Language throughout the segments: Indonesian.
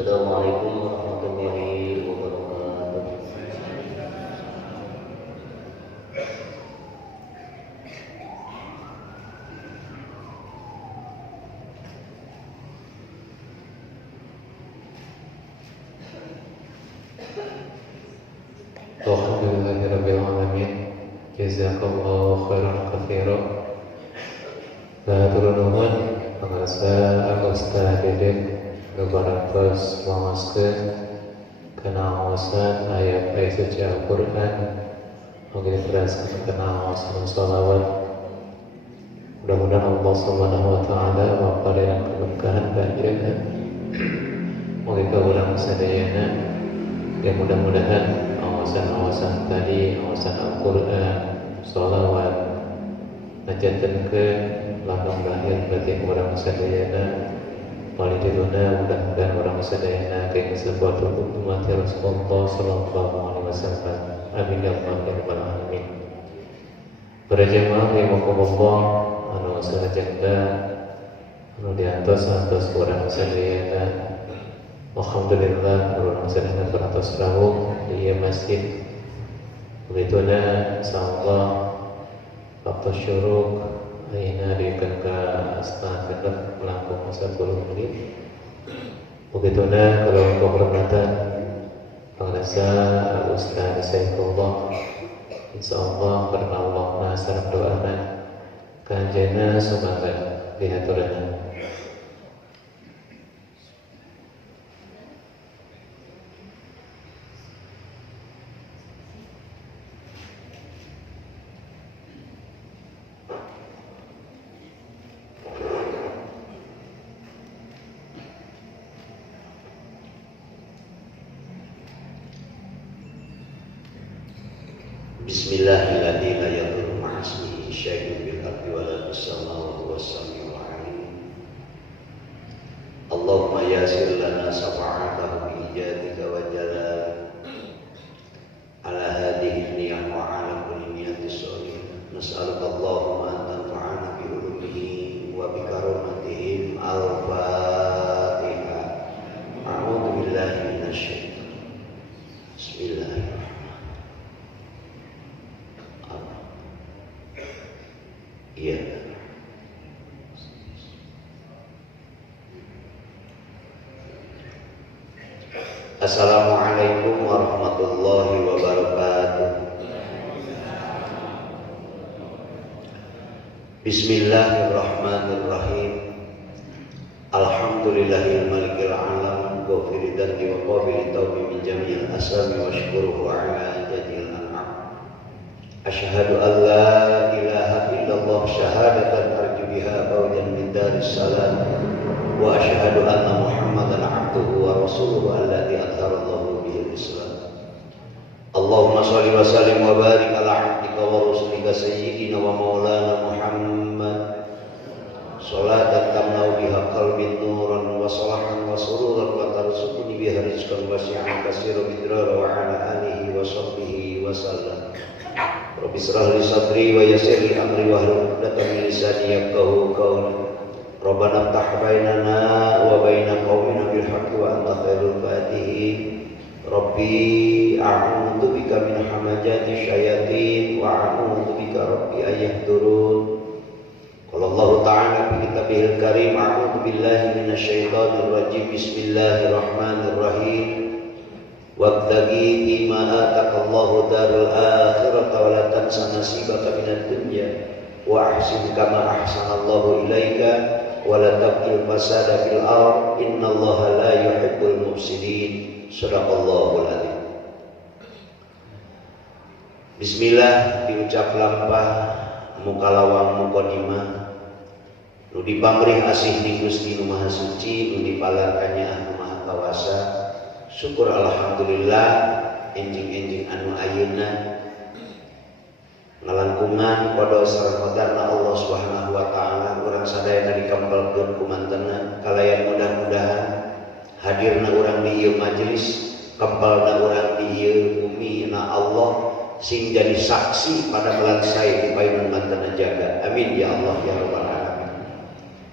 Assalamualaikum warahmatullahi wabarakatuh. Alhamdulillahirabbil alamin. Jazakallahu khairan katsiran. Hatur nuhun pangarsa Ustaz Dedek ngabarantos maoskeun kana awasan ayat-ayat suci Al-Qur'an oge teraskeun kana awasan shalawat. Mudah-mudahan Allah Subhanahu wa taala maparehan keberkahan panjenengan oge ka urang sadayana. Ya mudah-mudahan awasan-awasan tadi, awasan Al-Qur'an, shalawat ngajantenkeun langkah lahir batin urang sadayana. Walidina mudah-mudahan orang sadayana kayak sebuah umat Rasulullah sallallahu alaihi wasallam. Amin ya rabbal alamin. Para jemaah rahimakumullah anu sarjana anu diantos urang sadayana. Alhamdulillah urang sadayana beratos rawuh di masjid. Begituna insyaallah waktu syuruk ayeuna dikeun ka setengah genep melangkung 10 menit. Begituna kalau kehormatan pangrasa Ustaz Saifullah, insyaallah karena Allah nasar doana kanjena sumangan dihaturana. Bismillahirrahmanirrahim. La yadurru ma'asmihi syai'un bil ardi wa la fis samawati wa huwas samiul 'alim. Allahumma yassir lana safa'atahu bi ijadika wa jalal ala hadhihi ni'am wa ala kulli niyatin shalihah. Nas'aluka Allahumma an tanfa'ana bi ulumihi wa bi karamatihi. Al-Fatihah. A'udzu billahi minasy syaithanir rajim. Bismillahirrahmanirrahim. Iya. Assalamualaikum warahmatullahi wabarakatuh. Bismillahirrahmanirrahim. Alhamdulillahil malikil alam ghafiril dzanbi wa qabilit taubi min jami'il asami wa syukuruhu ala jadil an'am. Asyhadu an la ilaha illallah syahadatan arju biha fawjan min daris salam wa asyhadu anna Muhammadan abduhu wa rasuluhu alladzi adharallahu bihil Islam. Allahumma shalli wa sallim wa barik ala abdika wa rasulika sayyidina wa maulana Muhammad salatan tamna'u biha qalbi nuran wa salahan wa sururan wa tarzuquni biha rizqan wasi'an katsiran bidrara wa ala alihi wa sahbihi wa sallam. Rabbi shrah li sadri wa yassir li amri wahlul 'uqdatam min lisani yafqahu qawli. Rabbana iftah bainana wa baina qaumina bil haqqi wa anta khairul fatihin. Rabbi a'udzu bika min hamajati syayatin wa a'udzu bika rabbi ayahdurun. Qala Allah ta'ala fi kitabihil karim, a'udzu billahi minasy syaithanir rajim. Bismillahirrahmanirrahim. Wabtaghi fima ataqallahu darul akhirata wa la tansa nasibaka minad dunya wa ahsin kama ahsanallahu ilaika wa la tabghil fasada fil ard innallaha la yuhibbul mufsidin. Shadaqallahul adzim. Bismillah diucap lampah mukalawang mukonimah nu dipamrih asih di Gusti Nu Maha Suci nu dipalakannya anu Maha Kawasa. Syukur alhamdulillah enjing-enjing anu ayeuna ngalangkungan pada sareng-sarengna Allah Subhanahu wa taala urang sadayana dikampalkeun ku mantenna kalayan mudah-mudahan hadirna urang di ieu majelis kampalna urang di ieu bumi na Allah sing jadi saksi pada melansai upayun mantenna jaga. Amin ya Allah ya rabbal alamin.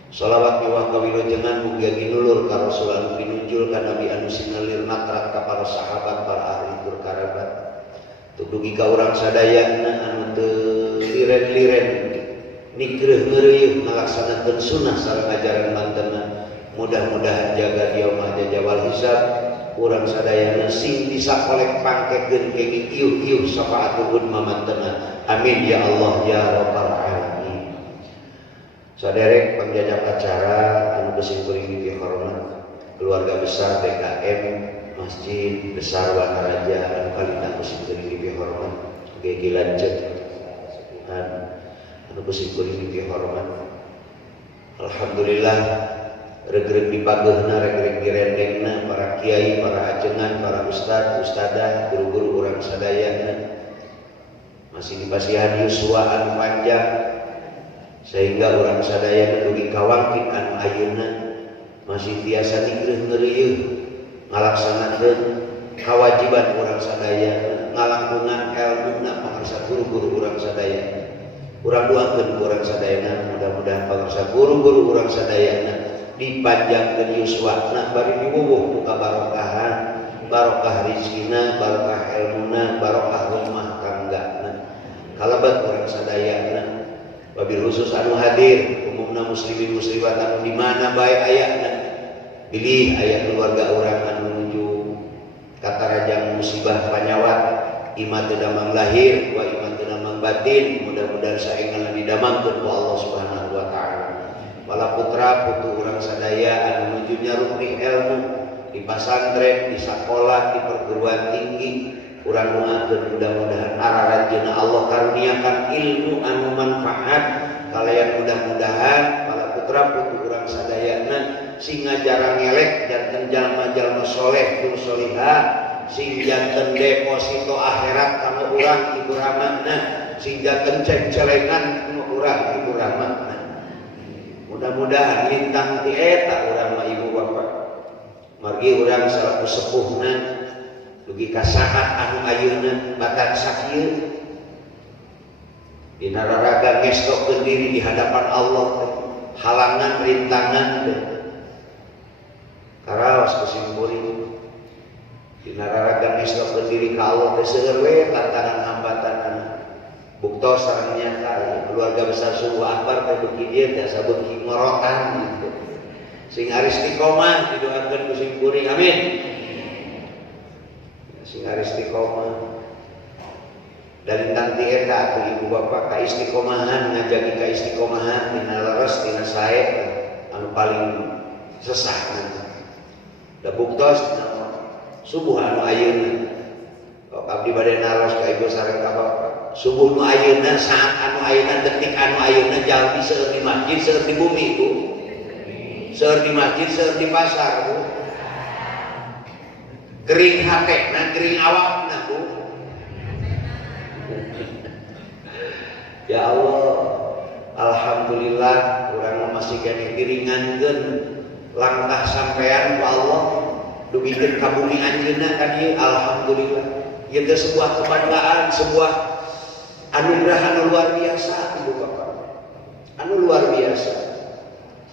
Shalawat miwah kawilujengan mugia ginulur ka Rasul anu pinunjul ka Nabi anu singelir natrat ka para sahabat para ahli tur karabat. Dugi ka urang sadayana anu teu liren-liren nikreuh ngeureuyeuh ngalaksanakeun sunnah sareng ajaran mantenna. Mudah-mudahan jaga yaumul jawal hisab urang sadayana sing bisa kolek pangkekeun kenging ieuh-ieuh syafaatul mamantena. Amin ya Allah ya rabbal alamin. Saderek panjajak acara anu geus kuring dihormat keluarga besar BKM Masjid Besar Wanaraja anu kalina geus kuring dihormat gege lanceuk anu geus kuring dihormat. Alhamdulillah regreg dipageuna regreg direndengna para kiai, para ajengan, para ustad, ustadah, guru-guru urang sadayana masih dipasihan yuswa anu panjang sehingga urang sadayana dugi kawangkin anu ayeuna masih tiasa nikreuh ngeureuyeuh ngalaksanakeun kawajiban urang sadayana ngalangkungan elmuna pangarsa guru-guru urang sadayana. Urang doakeun urang sadayana mudah-mudahan pangarsa guru-guru urang sadayana dipanjangkeun yuswana bari diwuwuh ku kabarokahan, barokah rizkina, barokah ilmuna, barokah rumah tanggana. Kalabat urang sadayana wabil khusus anu hadir umumna muslimin muslimat anu di mana bae ayana pilih aya keluarga urang anu nuju katarajang musibah panyawat iman teu damang lahir wa iman teu damang batin mudah-mudahan saengan didamangkeun ku Allah Subhanahu wa taala. Wala putra putu urang sadaya anu nuju nyarupri ilmu di pasantren, di sakola, di perguruan tinggi urang doakeun mudah-mudahan araranjeunna Allah karuniakan ilmu anu manfaat kalayan mudah-mudahan para putra putu urang sadayana sing ngajarang ngelek janten jalma-jalma soleh tur solihah sing janten deposito akhirat kanggo urang ibu ramana sing janten ceng-celengan kanggo urang ibu ramana. Mudah-mudahan lintang ti eta urang mah ibu bapak margi urang salaku sepuhna dugi ka saha anu ayeuna batak sakieu dina raraga ngestokeun diri di hadapan Allah halangan rintangan karaos kusimkuring dina raraga ngestokeun diri ka Allah teh seueur we tantangan hambatan buktos sareng nyata keluarga besar suku akbar teh beuki dieu tiasa beuki ngorotan gitu sing ari istiqomah didoakeun ku simkuring amin sing ari istiqomah dari tanti eta atuh ibu bapak ka istiqomahan ngajagi ka istiqomahan dina leres dina sae anu paling sesah nanti da buktos subuh anu ayeuna kok abdi bade naros ka ibu sareng ka bapak subuh nu ayeuna saat anu ayeuna detik anu ayeuna jalmi seueur di masjid seueur di bumi Bu seueur di masjid seueur di pasar Bu gering hatena gering awakna Bu. Ya Allah alhamdulillah urang masih keneh diringankeun langkah sampean ku Allah dugikeun ka bumi anjeunna kan ieu alhamdulillah ieu teh sebuah kebanggaan sebuah anugerah anu luar biasa ibu bapak anu luar biasa.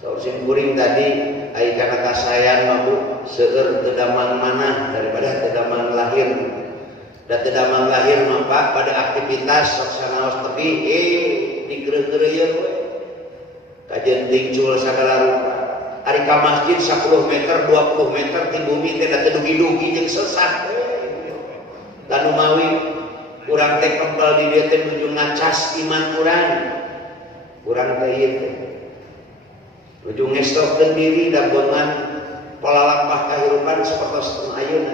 Saur simkuring tadi ai kana kasayan mah Bu seueur teu damang manah daripada teu damang lahir da teu damang lahir mah Pak pada aktivitas sok sanaos tepi dikreuh-kreuyeun we kajen tingcul sagala rupa ari ka masjid 10 meter 20 meter ti bumi teh da teu dugi-dugi jeung sesat tanu mawi urang teh kembal di dieu teh nuju ngacas iman urang teh ieu teh nuju ngestokeun diri dagongan pola lampah kahirupan sapertos ayeuna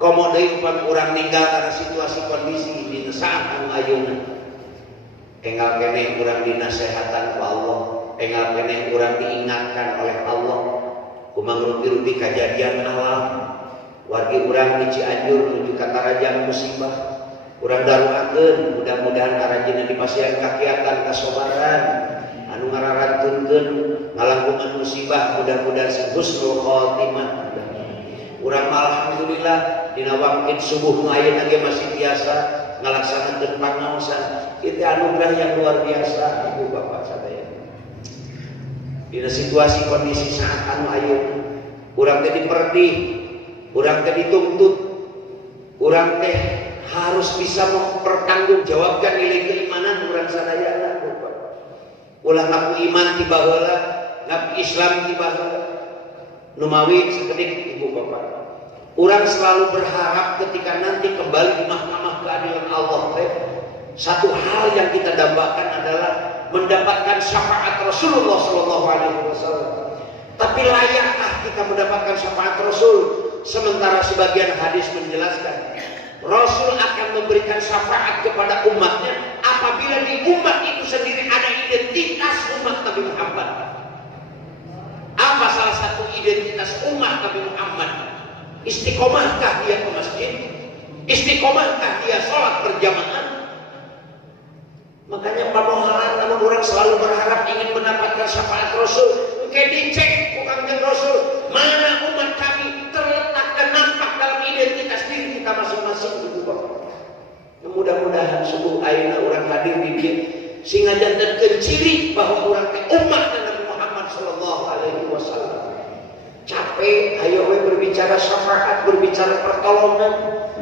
komo deui upami urang ninggal karena situasi kondisi di saat anu ayeuna enggal keneh urang dinasehatan ku Allah enggal keneh urang diingatkan oleh Allah kumaha rupi-rupi kajadian alam wargi urang di Cianjur menuju ka Tarajang musibah urang daruakeun mudah-mudahan aranjeunna dipasihan kakiatan kasobaran anu ngararantunkeun ngalangkungan musibah mudah-mudahan sing husnul khotimah. Urang alhamdulillah dina waqit subuh nu ayeuna ge masih biasa ngalaksanakeun pangaosan. Itu anugerah yang luar biasa ibu bapak sadaya. Di situasi kondisi saat anu ayeuna urang teh diperdih, urang teh dituntut, urang teh harus bisa mempertanggungjawabkan nilai keimanan urang sadayana. Ulah ngaku iman ti baheula, ngaku Islam ti baheula. Nu mawi sakedik ibu bapak. Urang selalu berharap ketika nanti kembali di mahkamah keadilan Allah teh, satu hal yang kita dambakan adalah mendapatkan syafaat Rasulullah sallallahu alaihi wasallam. Tapi layakkah kita mendapatkan syafaat Rasul? Sementara sebagian hadis menjelaskan Rasul akan memberikan syafaat kepada umatnya apabila di umat itu sendiri ada identitas umat Nabi Muhammad. Apa salah satu identitas umat Nabi Muhammad? Istiqomahkah dia ke masjid? Istiqomahkah dia sholat berjamaah? Makanya pamohalan namun orang selalu berharap ingin mendapatkan syafaat Rasul. Oke, dicek bukan Rasul, mana umat kami terletak dan nampak dalam identitas diri kita masing-masing. Mudah-mudahan subuh ayeuna orang hadir di dia sehingga jantan ciri bahwa orang teh umat Nabi Muhammad sallallahu alaihi wasallam. Capek ayo we berbicara syafaat, berbicara pertolongan.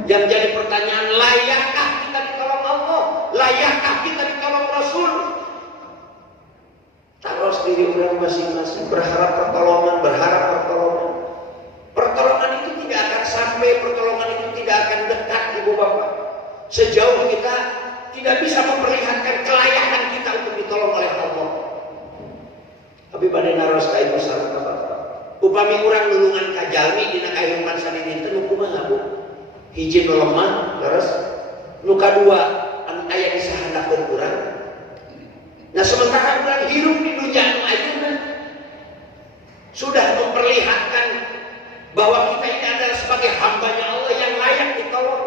Yang jadi pertanyaan, layakkah kita ditolong Allah? Layakkah kita ditolong Rasul? Taruh diri orang masing-masing berharap pertolongan, berharap pertolongan. Pertolongan itu tidak akan sampai, pertolongan itu tidak akan dekat, ibu bapak. Sejauh kita tidak bisa memperlihatkan kelayakan kita untuk ditolong oleh Allah. Tapi pada naros kain besar apa? Upami urang nulungan kajalmi dina kahirupan sadina teh nu kumaha Bu? Hiji nu lemah, leres. Nu kadua anu aya di sahandakeun urang. Nah sementara urang hidup di dunia anu ayeuna sudah memperlihatkan bahwa kita ini adalah sebagai hambanya Allah yang layak ditolong.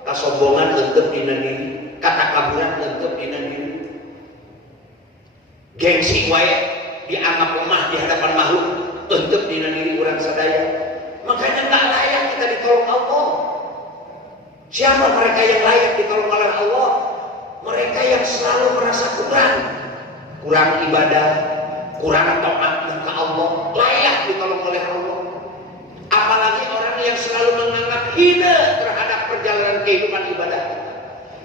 Kasombongan leunteup dina diri, katakaburan leunteup dina diri. Gengsi wae dianggap lemah di hadapan makhluk leunteup dina diri urang sadaya. Makanya tak layak kita ditolong Allah. Siapa mereka yang layak ditolong oleh Allah? Mereka yang selalu merasa kurang ibadah, kurang taat ke Allah, layak ditolong oleh Allah. Apalagi orang yang selalu menganggap hina terhadap perjalanan kehidupan ibadah.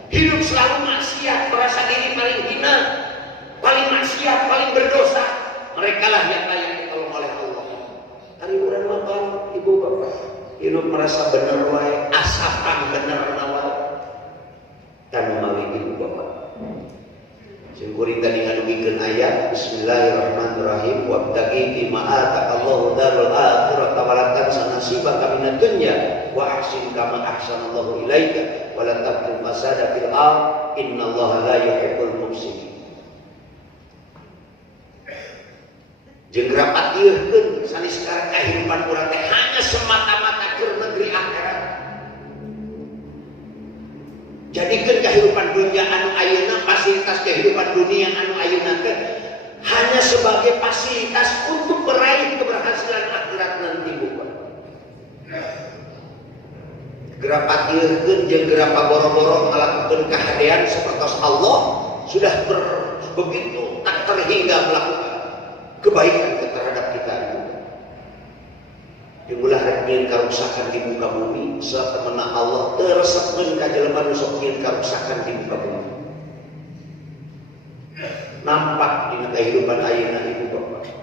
Hidup selalu maksiat, merasa diri paling hina, paling maksiat, paling berdosa. Mereka lah yang layak ditolong oleh Allah. Hari bulan makan, ibu bapak, hidup merasa benar wae, asapan benar nawal. Dan memawi ibu bapak. Syukurin tadi ngadugikeun ayat Bismillahirrahmanirrahim wabtaghi bima ataqallahu darul akhirata wa la tansa nasibaka minad dunya wa ahsin kama ahsanallahu ilaika wa la tabghil fasada fil ardh innallaha la yuhibbul mufsidin. Jeung rapatieun sanis kahirupan urang teh hanya semata-mata keur negeri akhirat. Jadikan kehidupan dunia anu ayeuna, fasilitas kehidupan dunia anu ayeuna teh hanya sebagai fasilitas untuk meraih keberhasilan akhirat nanti bukan. Geura patieun jeung geura paboro-boro ngalakukeun kahadean sapertos Allah sudah begitu tak terhingga melakukan kebaikan terhadap kita. Dimulai nyieun karuksakan di muka bumi satemena Allah teresepkeun ka jelema nu sok nyieun karuksakan di muka bumi. Nampak di kehidupan ayeuna ibu bapak.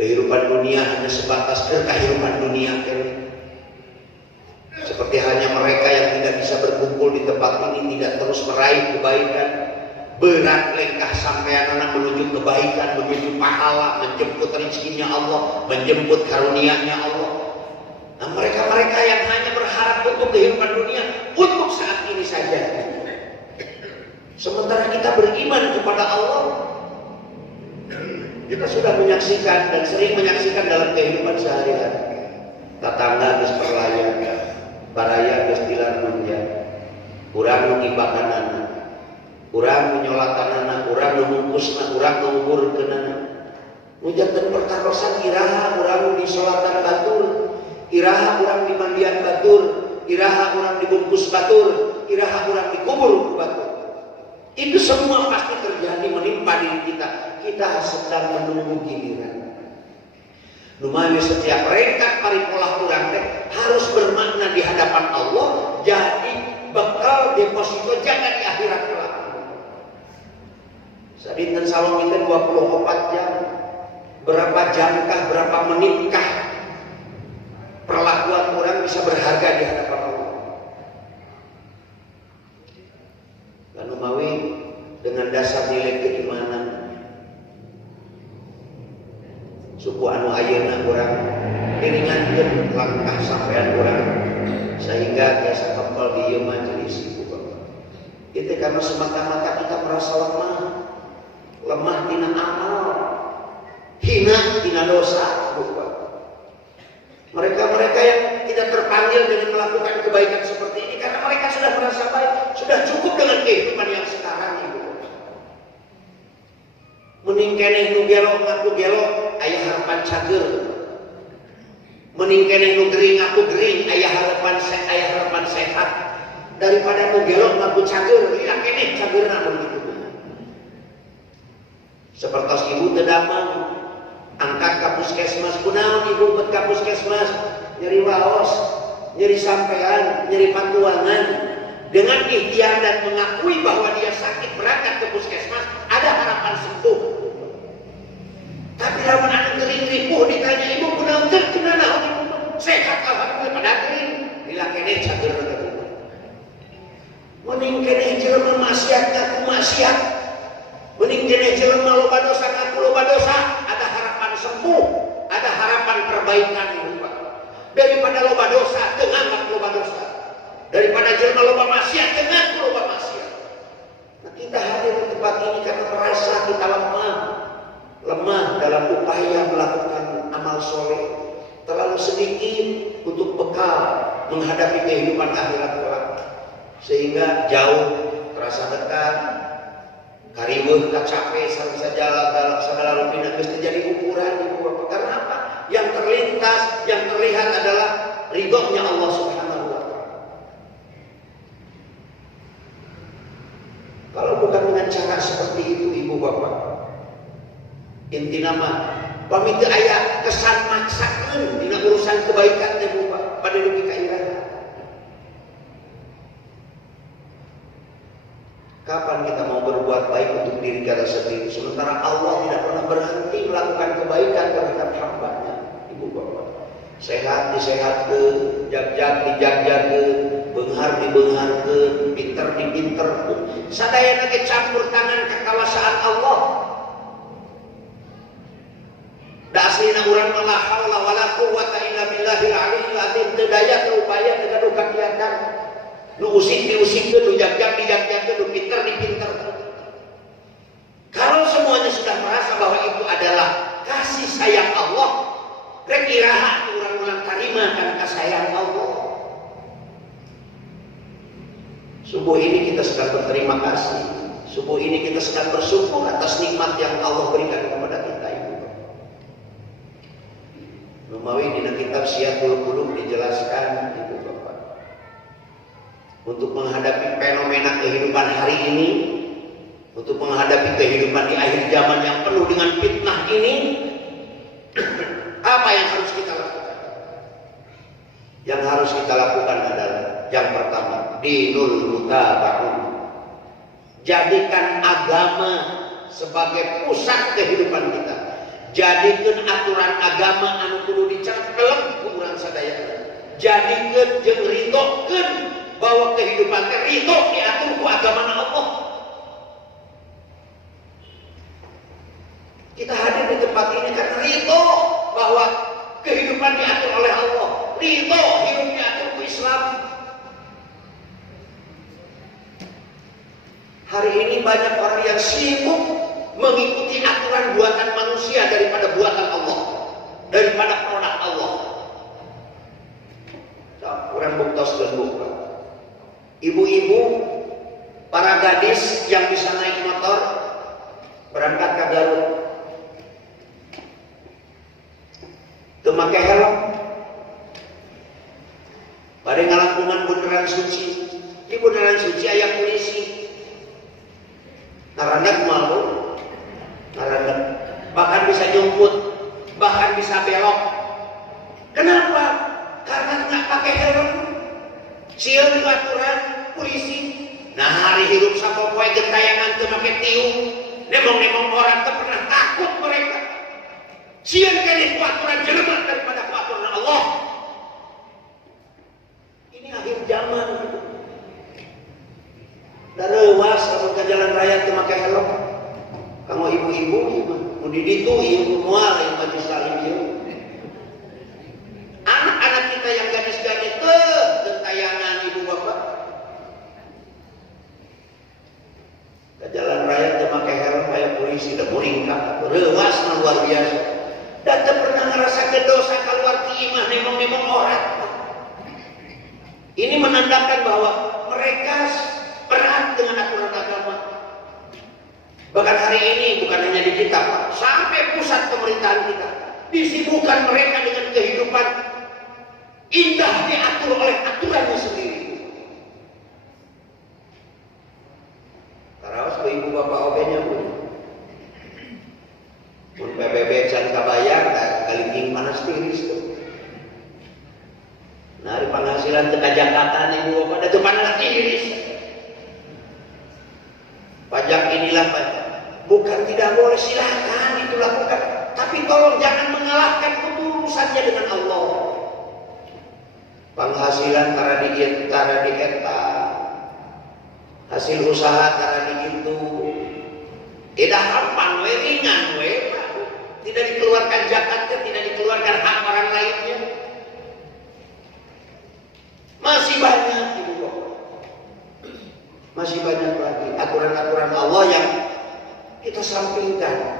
Kehidupan dunia hanya sebatas kehidupan dunia ini. Seperti hanya mereka yang tidak bisa berkumpul di tempat ini tidak terus meraih kebaikan. Berat lengkah sampean anak menuju kebaikan, menuju pahala, menjemput rezekinya Allah, menjemput karunia-Nya Allah. Nah, mereka-mereka yang hanya berharap untuk kehidupan dunia untuk saat ini saja. Sementara kita beriman kepada Allah, kita sudah menyaksikan dan sering menyaksikan dalam kehidupan sehari-hari. Tetangga geus perlayan, baraya geus dilarunja, urang nu ngibakanana. Urang menyolatanana, urang membungkusna, urang menguburkeunana. Nu janten pertarosan iraha urang disolatan batur, iraha urang dimandian batur, iraha urang dibungkus batur, iraha urang dikubur batur. Itu semua pasti terjadi menimpa diri kita. Kita sedang menunggu giliran. Lumayan setiap rekat paripolah kurang harus bermakna di hadapan Allah, jadi bekal deposito jangan di akhirat kelak. Sadinten salon kita 24 jam. Berapa jamkah, berapa menitkah perlakuan orang bisa berharga di hadapan Allah. Dan umawi dengan dasar nilai keimanan suku anu ayeuna urang diringankeun langkah sampean urang sehingga biasa kempel di ieu majelis ibu bapak. Itu karena semata-mata kita merasa lemah tina amal, hina tina dosa, ibu bapak. Mereka-mereka yang tidak terpanggil dengan melakukan kebaikan seperti ini karena mereka sudah merasa baik, sudah cukup dengan kehidupan yang sekarang, ibu bapak. Mending keneh nu gelo ngaku gelo aya harapan cager. Mending keneh nu gering ngaku gering aya harapan sehat daripada nu gelo ngaku cager lila keneh cagerna begitu. Sepertos ibu teu damang angkat ka puskesmas kunaon ibu bet ka puskesmas nyeri waos, nyeri sampean, nyeri patuangan dengan ikhtiar dan mengakui bahwa dia sakit berangkat ke puskesmas ada harapan sembuh. Tapi lawan anu gering ripuh ditanya ibu kunaon teh cenah naon ibu sehat alhamdulillah pada gering lila keneh cager teh. Mending keneh jelema maksiat ngaku maksiat, mending keneh jelema loba dosa ngaku loba dosa, ada harapan sembuh, ada harapan perbaikan daripada loba dosa teu ngaku loba dosa, daripada jelema loba maksiat teu ngaku loba maksiat. Nah, kita hadir di tempat ini karena merasa kita lemah dalam upaya melakukan amal soleh, terlalu sedikit untuk bekal menghadapi kehidupan akhirat kelak, sehingga jauh terasa dekat, kariweuh kacape sareng jalan dalam segala rupina geus jadi ukuran ibu bapak. Karena apa? Yang terlintas, yang terlihat adalah ridhonya Allah Subhanahu wa Ta'ala. Kalau bukan dengan cara seperti itu ibu bapak, inti nama pami teu aya kesan maksakeun dina urusan kebaikan teh Bu pada dugi ka iraha. Kapan kita mau berbuat baik untuk diri kita sendiri sementara Allah tidak pernah berhenti melakukan kebaikan terhadap hamba-Nya, Ibu Bapak. Sehat disehatkeun, jag-jag dijag-jagkeun, beunghar dibeungharkeun, pinter dipinterkeun. Sadayana ge campur tangan kekuasaan Allah. Da aslina urang mah la haula wala quwwata illa billahil aliyyil azim, teu daya teu upaya teu gaduh kakiatan. Nu usik diusikeun, nu jag-jag dijag-jagkeun, nu pinter dipinterkeun. Kalau semuanya sudah merasa bahwa itu adalah kasih sayang Allah, rek iraha urang-urang tarima karena kasih sayang Allah. Subuh ini kita sedang berterima kasih. Subuh ini kita sedang bersyukur atas nikmat yang Allah berikan kepada kita, Ibu. Memawi dina kitab Syiatul Qulub dijelaskan Ibu Bapak, untuk menghadapi fenomena kehidupan hari ini, untuk menghadapi kehidupan di akhir zaman yang penuh dengan fitnah ini, apa yang harus kita lakukan? Yang harus kita lakukan adalah yang pertama, dinul mutaba'un. Jadikan agama sebagai pusat kehidupan kita. Jadikan aturan agama anu kudu dicakelem ku urang sadaya. Jadikeun jeung ridhokeun bahwa kehidupan teh ridho diatur ku agamana Allah. Kita hadir di tempat ini karena ridho bahwa kehidupan diatur oleh Allah. Ridho hidup diatur ku Islam. Hari ini banyak orang yang sibuk mengikuti aturan buatan manusia daripada buatan Allah, daripada produk Allah. Kurang buktos dan buka. Ibu-ibu, para gadis yang bisa naik motor berangkat ke Garut, teu make helm, bade ngalangkungan bundaran suci. Di bundaran suci aya polisi. Ngaranek malu, ngaranek. Bahkan bisa nyumput, bahkan bisa belok. Kenapa? Karena nggak pakai helm. Sieun itu aturan polisi. Nah hari hidup sama poe gentayangan teu make tiung. Nemong-nemong orang teu pernah takut mereka. Sieun kene aturan jelema daripada aturan Allah. Ini akhir zaman. Darewas lamun ke jalan raya teu make helm. Kamu ibu-ibu ieu mun di ditu ieu moal ieu majelis salim ieu. Anak-anak kita yang gadis-gadis teu gentayangan ibu bapak. Ke jalan raya teu make helm aya polisi da muringkak. Reuwas luar biasa. Da teu pernah ngarasakeun dosa kaluar ti imah nemong-nemong orang. Ini menandakan bahwa mereka berat dengan aturan agama. Bahkan hari ini bukan hanya di kita, Pak, sampai pusat pemerintahan kita disibukkan mereka dengan kehidupan indah diatur oleh aturannya sendiri. Karaos ke ibu bapak obenya pun. Mun PBB can kabayar, kalingking panas tiris tuh. Nah, di penghasilan teu kajakatan ibu bapak da teu panas tiris. Pajak inilah pajak. Bukan tidak boleh, silakan itu lakukan. Tapi tolong jangan mengalahkan ketulusannya dengan Allah. Penghasilan karena di eta. Hasil usaha karena di itu. Tidak hampan we ringan we. Tidak dikeluarkan zakatnya, tidak dikeluarkan hak orang lainnya. Masih banyak ibu bapak. Masih banyak lagi aturan-aturan Allah yang kita sampingkan.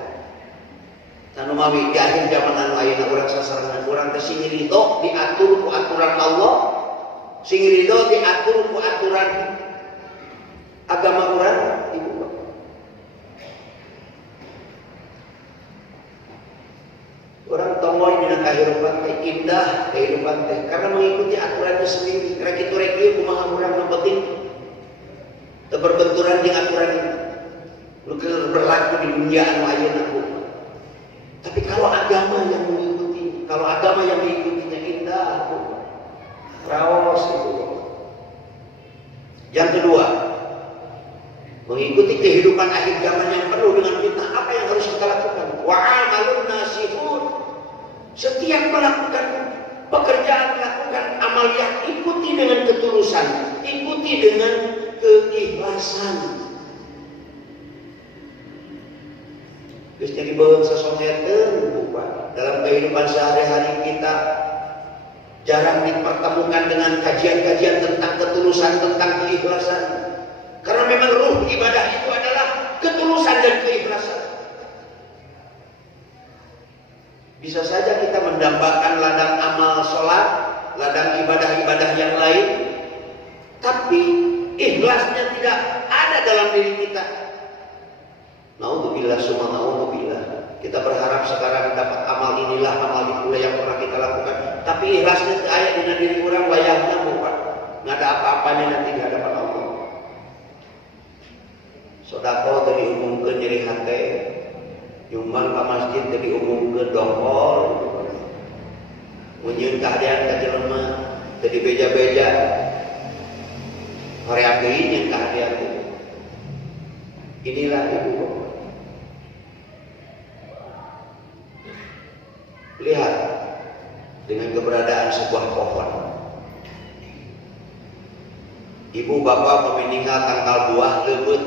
Tanu mami di akhir zaman anu ayeuna urang sasarangan urang teh sing ridho diatur ku aturan Allah, sing ridho diatur ku aturan agama urang ibu bapak. Orang tongoy dina kehidupan teh indah kehidupan teh karena mengikuti aturannya sendiri. Karena kitu rek ieu kumaha urang nu penting teu berbenturan dengan aturan nu berlaku di dunia anu ayeuna. Tapi kalau agama yang mengikuti, kalau agama yang mengikutinya indah, raos itu. Yang kedua, mengikuti kehidupan akhir zaman yang penuh dengan fitnah, apa yang harus kita lakukan? Wa amalun nasihun. Setiap melakukan pekerjaan, melakukan amaliyah, ikuti dengan ketulusan, ikuti dengan keikhlasan. Terus jadi bahan sesongeten dalam kehidupan sehari-hari kita jarang dipertemukan dengan kajian-kajian tentang ketulusan, tentang keikhlasan. Karena memang ruh ibadah itu adalah ketulusan dan keikhlasan. Bisa saja kita mendambakan ladang amal sholat, ladang ibadah-ibadah yang lain, tapi ikhlasnya tidak ada dalam diri kita. Naudzubillah summa naudzubillah. Kita berharap sekarang dapat amal inilah, amal itulah yang pernah kita lakukan. Tapi ikhlasnya ayat dengan diri orang layaknya bukan. Nggak ada apa-apanya nanti di hadapan Allah. Sodako tadi umumkan nyeri hati, nyumbang ke masjid tadi umumkan dongkol, menyun keadaan ke jelema tadi beja-beja, horeakeun yang keadaan itu. Inilah ibu. Lihat dengan keberadaan sebuah pohon. Ibu bapak meninggal tangkal buah lebeut,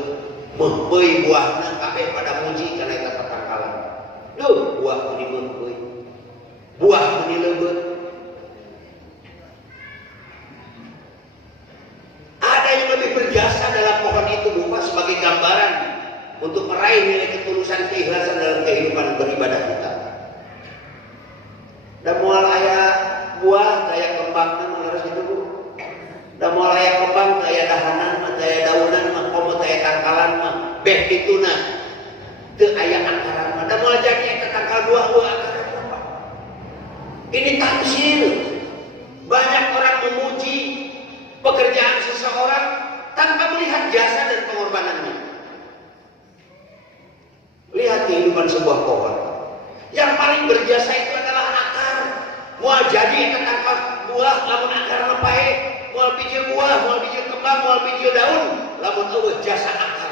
meuh buahna kabeh pada muji kana eta tatangkalan. Duh, buah meuni meuh, buah meuni lebeut. Ada yang lebih berjasa dalam pohon itu bukan sebagai gambaran untuk meraih nilai ketulusan keikhlasan dalam kehidupan beribadah kita. Dan mual aya buah kayak kembang mah harus gitu Bu. Dan mual aya kembang kayak dahanan mah kayak daunan mah komo kayak tangkalan mah beh dituna teu aya akaran mah. Dan mual jadi eta tangkal buah akaran mah. Ini tamsil. Banyak orang memuji pekerjaan seseorang tanpa melihat jasa dan pengorbanannya. kehidupan sebuah pohon. Yang paling berjasa itu adalah akar. Mual jadi ketangkap buah lamun akar pae, mual biji buah, mual biji kembang, mual biji daun, lamun eueuh jasa akar.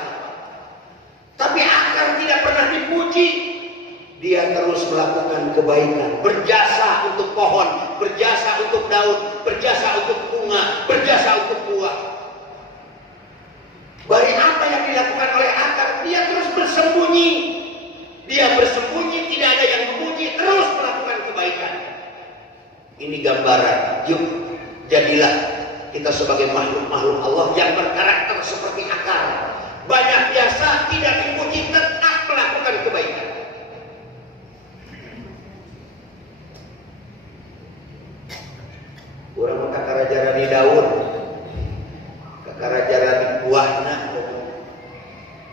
Tapi akar tidak pernah dipuji. Dia terus melakukan kebaikan, berjasa untuk pohon, berjasa untuk daun, berjasa untuk bunga, berjasa untuk buah. Bari apa yang dilakukan oleh akar, dia terus bersembunyi. Dia bersembunyi, tidak ada yang memuji, terus melakukan kebaikan. Ini gambaran, yuk jadilah kita sebagai makhluk-makhluk Allah yang berkarakter seperti akar. Banyak biasa, tidak dipuji, tetap melakukan kebaikan. Orang kakarajarani daun, kakarajarani buahna.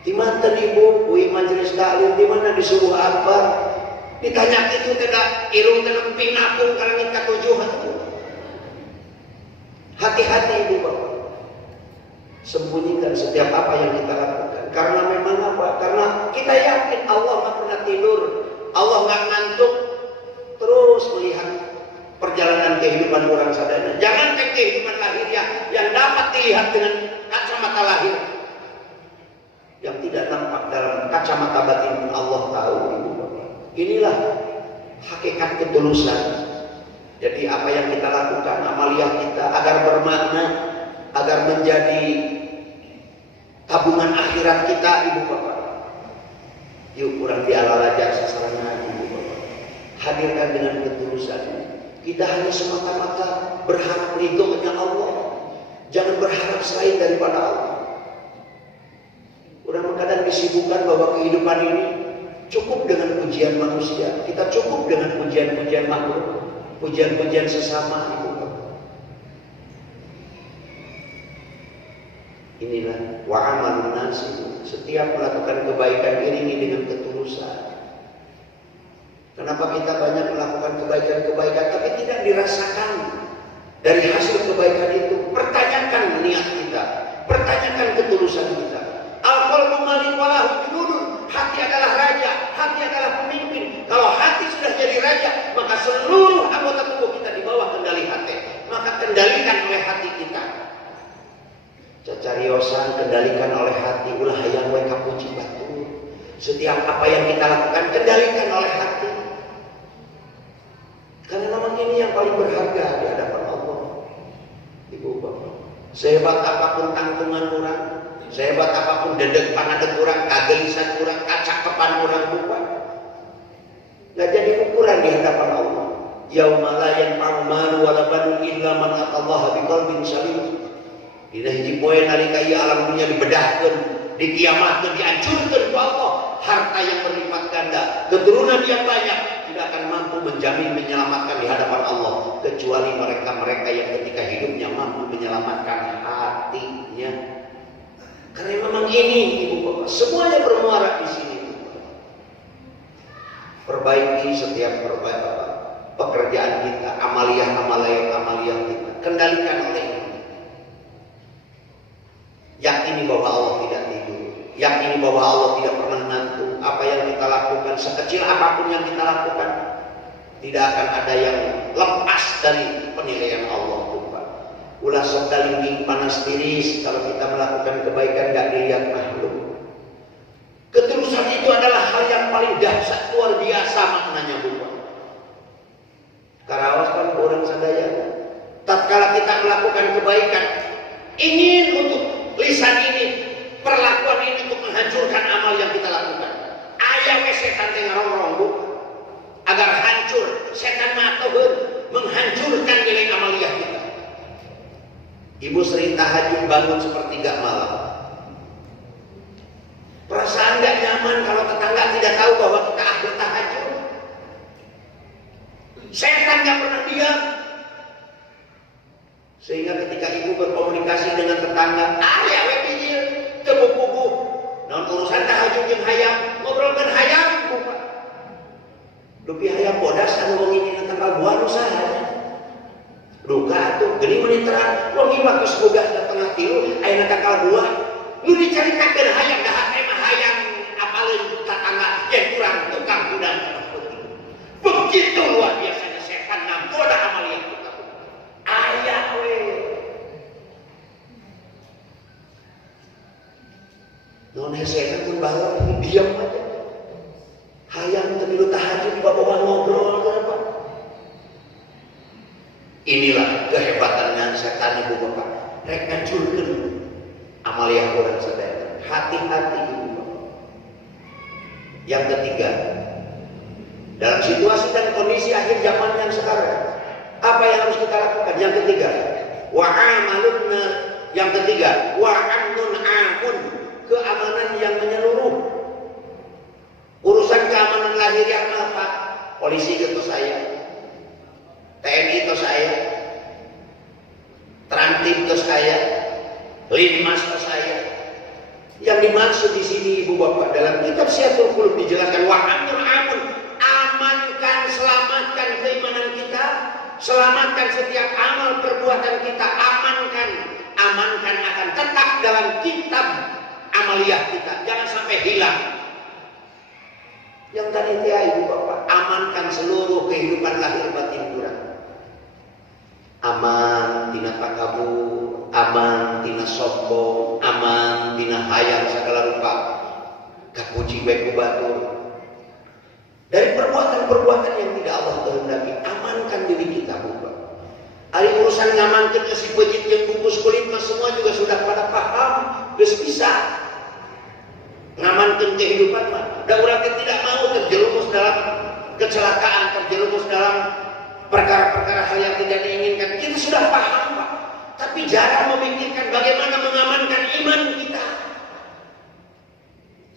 Di mana ibu, kui majelis taklim, di mana disuruh apa? Ditanya itu tidak irung tidak pinapung kalangit ketujuhan. Hati-hati ibu bapak. Sembunyikan setiap apa yang kita lakukan. Karena memang apa? Karena kita yakin Allah nggak pernah tidur, Allah nggak ngantuk, terus melihat perjalanan kehidupan orang sadana. Jangankan kehidupan lahiriah yang dapat dilihat dengan kacamata lahir, yang tidak nampak dalam kacamata batin Allah tahu. Ibu bapak. Inilah hakikat ketulusan. Jadi apa yang kita lakukan, amaliyah kita agar bermakna, agar menjadi tabungan akhirat kita, ibu bapak. Yuk kurang dialala jasa sarana ibu bapak. Hadirkan dengan ketulusan. Kita hanya semata-mata berharap ridhonya Allah. Jangan berharap selain daripada Allah. Orang kadang disibukkan bahwa kehidupan ini cukup dengan pujian manusia. Kita cukup dengan pujian-pujian makhluk, pujian-pujian sesama. Inilah wa'amalun nasi. Setiap melakukan kebaikan iringi dengan ketulusan. Kenapa kita banyak melakukan kebaikan-kebaikan tapi tidak dirasakan dari hasil kebaikan itu? Pertanyakan niat kita, pertanyakan ketulusan kita. Al-qalbu malik walahu junudun. Hati adalah raja, hati adalah pemimpin. Kalau hati sudah jadi raja, maka seluruh anggota tubuh kita di bawah kendali hati. Maka kendalikan oleh hati kita. Cacariosan kendalikan oleh hati. Ulah hayang wae kapuji batur. Setiap apa yang kita lakukan kendalikan oleh hati. Karena memang ini yang paling berharga di hadapan Allah. Ibu bapak, sehebat apapun tanggungan orang, sehebat apapun dedek panadek orang, kagelisan orang, kacakapan orang bukan, nggak jadi ukuran di hadapan Allah. Yauma la yanfa'u malu wala banun illa man atallaha biqalbin salim. Dina hiji poe nalika ieu alam dunya dibedahkeun, dikiamatkeun, dihancurkeun ku Allah, harta yang berlipat ganda, keturunan yang banyak, tidak akan mampu menjamin menyelamatkan di hadapan Allah kecuali mereka-mereka yang ketika hidupnya mampu menyelamatkan hatinya. Karena memang ini ibu bapak semuanya bermuara di sini. Perbaiki setiap pekerjaan kita, amaliyah kita, kendalikan oleh ini. Yakini bahwa Allah tidak tidur, yakini bahwa Allah tidak pernah ngantuk. Apa yang kita lakukan, sekecil apapun yang kita lakukan, tidak akan ada yang lepas dari penilaian Allah. Ulah sok dalinging panas tiris kalau kita melakukan kebaikan gak dilihat makhluk. Ketulusan itu adalah hal yang paling dahsyat, luar biasa maknanya bukan. Karawas kan orang sadaya. Tatkala kita melakukan kebaikan, ingin untuk lisan ini, perlakuan ini untuk menghancurkan amal yang kita lakukan. Ayah setan teh ngarong-rong bu, agar hancur. Setan matohun menghancurkan nilai amaliyah kita. Ibu sering tahajud bangun sepertiga malam. Perasaan gak nyaman kalau tetangga tidak tahu bahwa kita ahli tahajud. Setan gak pernah diam. Sehingga ketika ibu berkomunikasi dengan tetangga, ayah we bijil, tebuh-bubuh. Non urusan tahajud yang hayam, ngobrolkan hayam, bukan. Lebih hayam bodas anu wong ini tanggal buah usahanya. Duga tuh, geni menit terang, wong ieu mah geus boga tengah tilu, ayeuna tanggal buah. Nu dicaritakeun hayam dahar mah hayam apaleun tetangga yang kurang masalah diam aja. Hayang temilu tahajud bawa ngobrol apa? Inilah kehebatannya setan ibu bapak. Rek ngancurkeun amaliyah urang sadaya. Hati-hati ibu bapak. Yang ketiga, dalam situasi dan kondisi akhir zaman yang sekarang, apa yang harus kita lakukan? Yang ketiga, wa'amalunna. Yang ketiga, wa'amnun amun, keamanan yang menyeluruh. Urusan keamanan lahiriah apa? Polisi itu saya, TNI itu saya, Transtip itu saya, Linmas itu saya. Yang dimaksud di sini ibu bapak dalam kitab Syiatul Qulub dijelaskan wa'amnun amun, amankan, selamatkan keimanan kita, selamatkan setiap amal perbuatan kita, amankan akan tetap dalam kitab amaliyah kita, jangan sampai hilang. Yang tadi ibu bapak, amankan seluruh kehidupan lahir batin kurang. Aman tina takabur, aman tina sombong, aman tina hayang segala rupa, kapuji baik batur. Dari perbuatan-perbuatan yang tidak Allah kehendaki, amankan diri kita bapak. Ari urusan ngamankeun ke si pejit yang bungkus kulit mah semua juga sudah pada paham, geus bisa. Ngamankeun kehidupan mah, da urang tidak mau terjerumus dalam kecelakaan, terjerumus dalam perkara-perkara hal yang tidak diinginkan. Kita sudah paham Pak, tapi jarang memikirkan bagaimana mengamankan iman kita.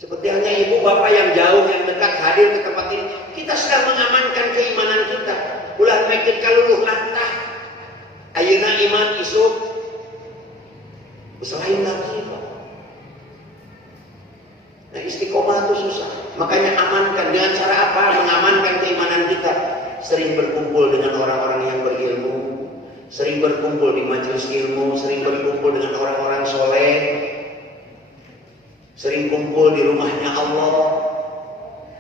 Seperti hanya ibu bapak yang jauh, yang dekat hadir ke tempat ini, kita sedang mengamankan keimanan kita. Ulah mikir kaluluh antah. Ayeuna iman isuk selain lagi Pak. Nah istiqomah itu susah. Makanya amankan dengan cara apa? Mengamankan keimanan kita. Sering berkumpul dengan orang-orang yang berilmu, sering berkumpul di majelis ilmu, sering berkumpul dengan orang-orang soleh, sering kumpul di rumahnya Allah.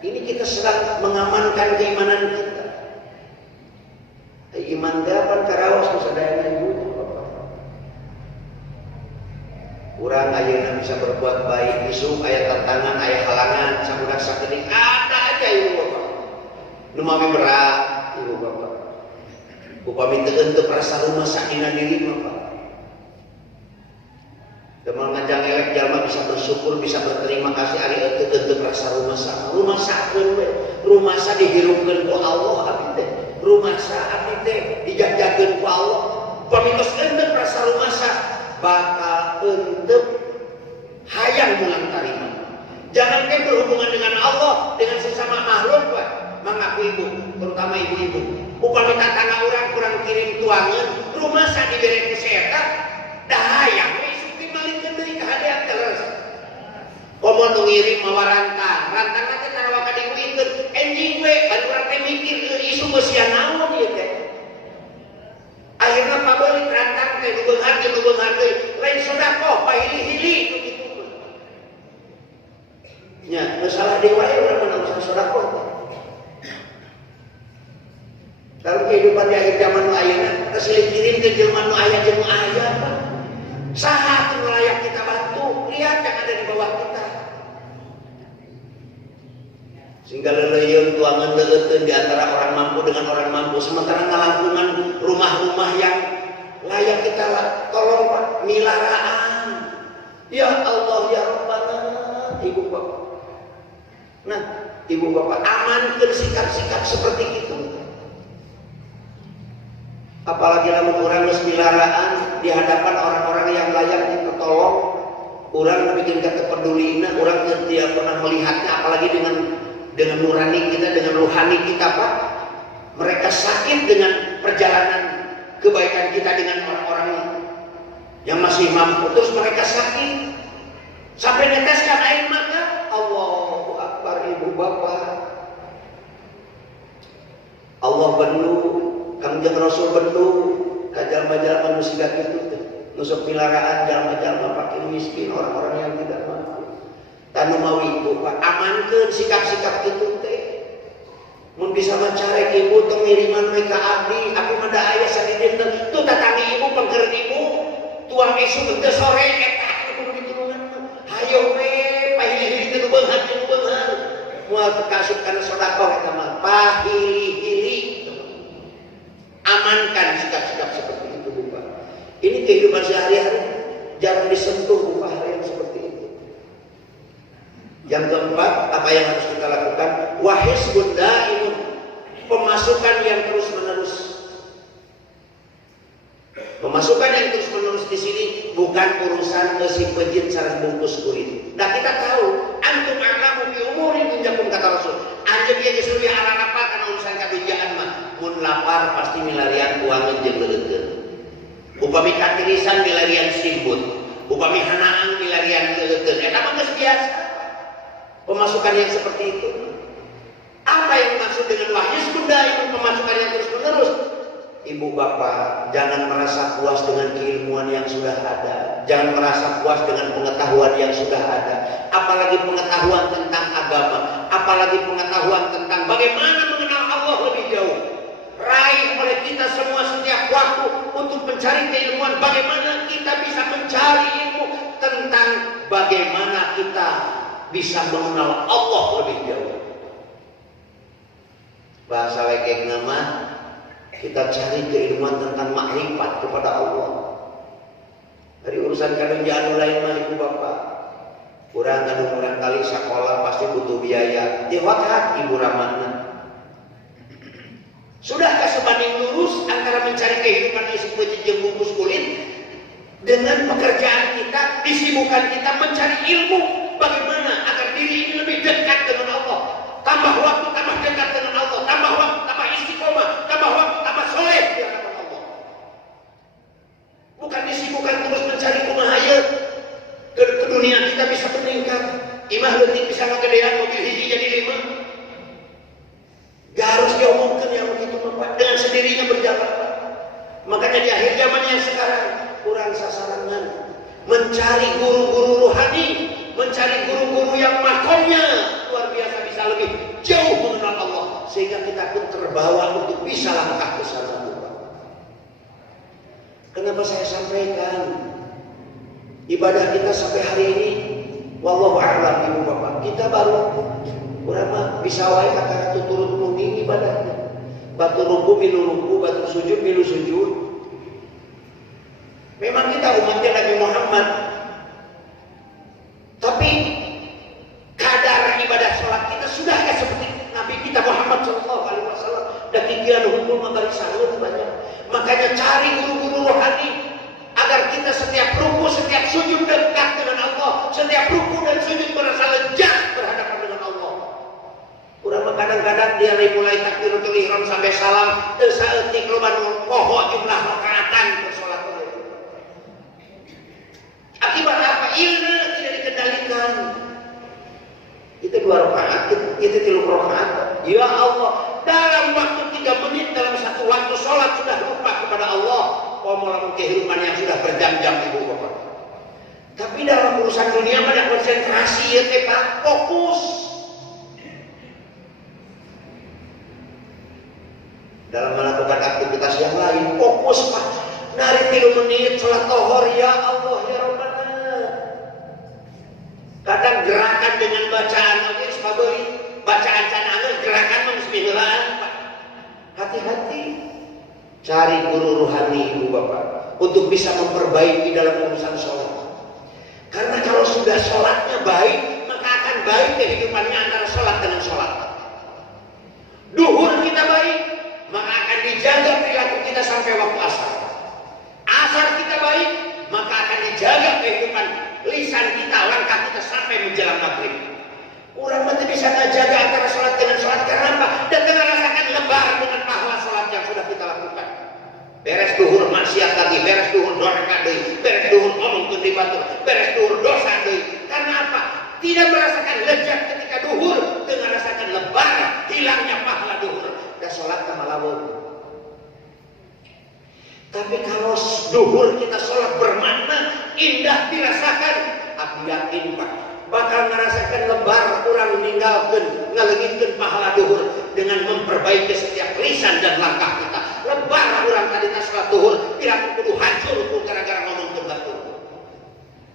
Ini kita sedang mengamankan keimanan kita. Iman dapat karawas kesadayana ibu. Kurang ayeuna bisa berbuat baik, isuk aya tantangan, aya halangan, sabudak sakedik ada aja ibu bapak. Nu mami berat ibu bapak. Upami teu teu rasa rumah sakina diri bapak. Demal ngajang elek jalma bisa bersyukur, bisa berterima kasih ari teu rasa rumah sak. Rumah sakeun we. Rumah sa dihirupkeun ku Allah abdi teh. Rumah sa abdi teh dijagakeun ku Allah. Upami geus teu rasa rumah sa bakal untuk hayang mulang tarima. Jangankan berhubungan dengan Allah, dengan sesama makhluk Pak. Mengaku ibu, terutama ibu-ibu. Upami tatangga orang kurang kirim tuangan, rumah sa dibere ku setan, dah hayang we supi malingkeun deui ka hadeap terus. Komo nu ngirim mawa rantang, rantang teh tarawa ka diuikeun, enjing we, anu urang teh mikir isu geus sia naon ieu teh. Akhirnya pabalik rantang teh nubeungan teh lain sedekah pahili-hili begitu. Nya masalah dewa ya urang mah usaha sedekah. Kalau kehidupan di akhir zaman nu ayeuna kesilih kirim ke jelema nu aya jeung nu aya Pak. Saha nu layak kita bantu? Lihat yang ada di bawah kita. Sehingga leleuyeun tuangan leueutkeun di antara orang mampu dengan orang mampu, sementara ngalangkungan rumah-rumah yang layak kita tolong Pak, milaraan. Ya Allah ya Rabbana, ibu bapak. Nah, ibu bapak amankan sikap-sikap seperti itu. Apalagi lamun urang geus milaraan di hadapan orang-orang yang layak kita tolong, urang bikin kepeduliina, urang tidak pernah melihatnya, apalagi dengan nurani kita, dengan rohani kita Pak. Mereka sakit dengan perjalanan kebaikan kita dengan orang-orang yang masih mampu, terus mereka sakit sampai neteskan air mata. Allahu Akbar ibu bapak. Allah benu, Kangjeng Rasul benu, kajalma-jalma nu siga kitu teh. Nusuk milaraan jalma-jalma fakir miskin, orang-orang yang tidak mampu. Tanu mawi ibu Pak, amankeun sikap-sikap kitu teh. Mun bisa macarek ibu teu ngiriman we ka abdi, aku mah da aya sadidin teu tatangi ibu pengkeun ibu. Tuang esuk teu sore eta kudu ditulungan. Hayo we pahili-hili teu beunghar moal tekasub kana sedekah eta mah pahili-hili. Amankan sikap-sikap seperti itu, Bapak. Ini kehidupan sehari-hari jangan disentuh Bapak hal yang seperti itu. Yang keempat, apa yang harus kita lakukan? Wahisbun daimun, pemasukan yang terus-menerus. Pemasukan yang terus-menerus di sini bukan urusan si pejit sareng bungkus kulit. Nah kita tahu, antum a'lamu bi umuri dunyakum kata Rasul. Anjeun ieu geus leuwih ararapa kana urusan kadunjaan mah. Mun lapar pasti milarian uangan jeung leuleutkeun. Upami katirisan milarian simbut, upami hanaang milarian leuleutkeun. Eta mah geus biasa. Pemasukan yang seperti itu. Apa yang dimaksud dengan wahisbun daimun, pemasukan yang terus-menerus? Ibu bapak, jangan merasa puas dengan keilmuan yang sudah ada. Jangan merasa puas dengan pengetahuan yang sudah ada. Apalagi pengetahuan tentang agama. Apalagi pengetahuan tentang bagaimana mengenal Allah lebih jauh. Raih oleh kita semua setiap waktu untuk mencari keilmuan. Bagaimana kita bisa mencari ilmu tentang bagaimana kita bisa mengenal Allah lebih jauh. Bahasa lekek nama, kita cari keilmuan tentang makrifat kepada Allah. Dari urusan kadunjaan lain mah ibu bapak. Kurang kali sekolah pasti butuh biaya. Diwakhat ibu ramana. Sudahkah sebanding lurus antara mencari kehidupan yang seperti bungkus kulit dengan pekerjaan kita, disibukkan kita mencari ilmu bagaimana agar diri ini lebih dekat dengan Allah. Tambah waktu, tambah dekat dengan Allah. Tambah waktu, tambah istiqomah. Tambah waktu, tambah soleh di hadapan Allah. Bukan disibukkan terus mencari kumaha ke dunia kita bisa meningkat. Imah leutik bisa ngagedean mobil hiji jadi 5. Gak harus diomongkan yang begitu Bapak. Dengan sendirinya berjalan. Makanya di akhir zaman yang sekarang kurang sasaran mencari guru-guru rohani, mencari guru-guru yang makomnya luar biasa bisa lebih jauh mengenal Allah, sehingga kita pun terbawa untuk bisa langkah ke sana. Kenapa saya sampaikan ibadah kita sampai hari ini wallahu a'lam ibu bapak, kita baru berapa bisa wae antara tuturut mungkin ibadahnya. Batu ruku milu ruku, batu sujud milu sujud. Memang kita umatnya Nabi Muhammad, tapi kadar ibadah sholat kita sudahkah seperti Nabi kita Muhammad SAW? Dan kikiran hukum memberi salut banyak. Makanya cari guru-guru rohani agar kita setiap ruku, setiap sujud dekat dengan Allah, setiap ruku dan sujud merasa lejat berhadapan dengan Allah. Urang kadang-kadang dia mulai takbiratul ihram sampai salam, teu saeutik loba nu poho jumlah rakaatan bersolat. Akibat apa? Ilmu tidak dikendalikan. Itu 2 rakaat, itu 3 rakaat. Ya Allah, dalam waktu 3 menit dalam satu waktu sholat sudah lupa kepada Allah. Lamun kehidupan yang sudah berjam-jam ibu bapak. Tapi dalam urusan dunia pada konsentrasi ya Pak, fokus. Dalam melakukan aktivitas yang lain, fokus Pak. Nari 3 menit sholat tohor, ya Allah ya Rabbana. Kadang gerakan dengan bacaan oke sabari, bacaan canangeun gerakan bismillah Pak. Hati-hati. Cari guru rohani ibu bapak untuk bisa memperbaiki dalam urusan sholat. Karena kalau sudah sholatnya baik, maka akan baik kehidupannya antara sholat dengan sholat. Duhur kita baik, maka akan dijaga perilaku kita sampai waktu asar. Asar kita baik, maka akan dijaga kehidupan lisan kita, langkah kita sampai menjelang maghrib. Orang mati bisa menjaga antara sholat dengan sholat karena apa? Dan kita rasakan lebar dengan pahala sholat yang sudah kita lakukan. Beres duhur maksiat lagi, beres duhur dorka deui, beres duhur ngomong ke batur, beres duhur dosa deui. Karena apa? Tidak merasakan lezat ketika duhur, dengan rasakan lebar hilangnya pahala duhur. Dan sholat kamalamun. Tapi kalau duhur kita sholat bermakna, indah dirasakan, aku yakin Pak, bakal merasakan lebar kurang meninggalkan, ngalengitkan pahala duhur dengan memperbaiki setiap lisan dan langkah kita. Lebar kurang tadi sholat duhur, pirang kudu hancur gara-gara ngomong ke batur.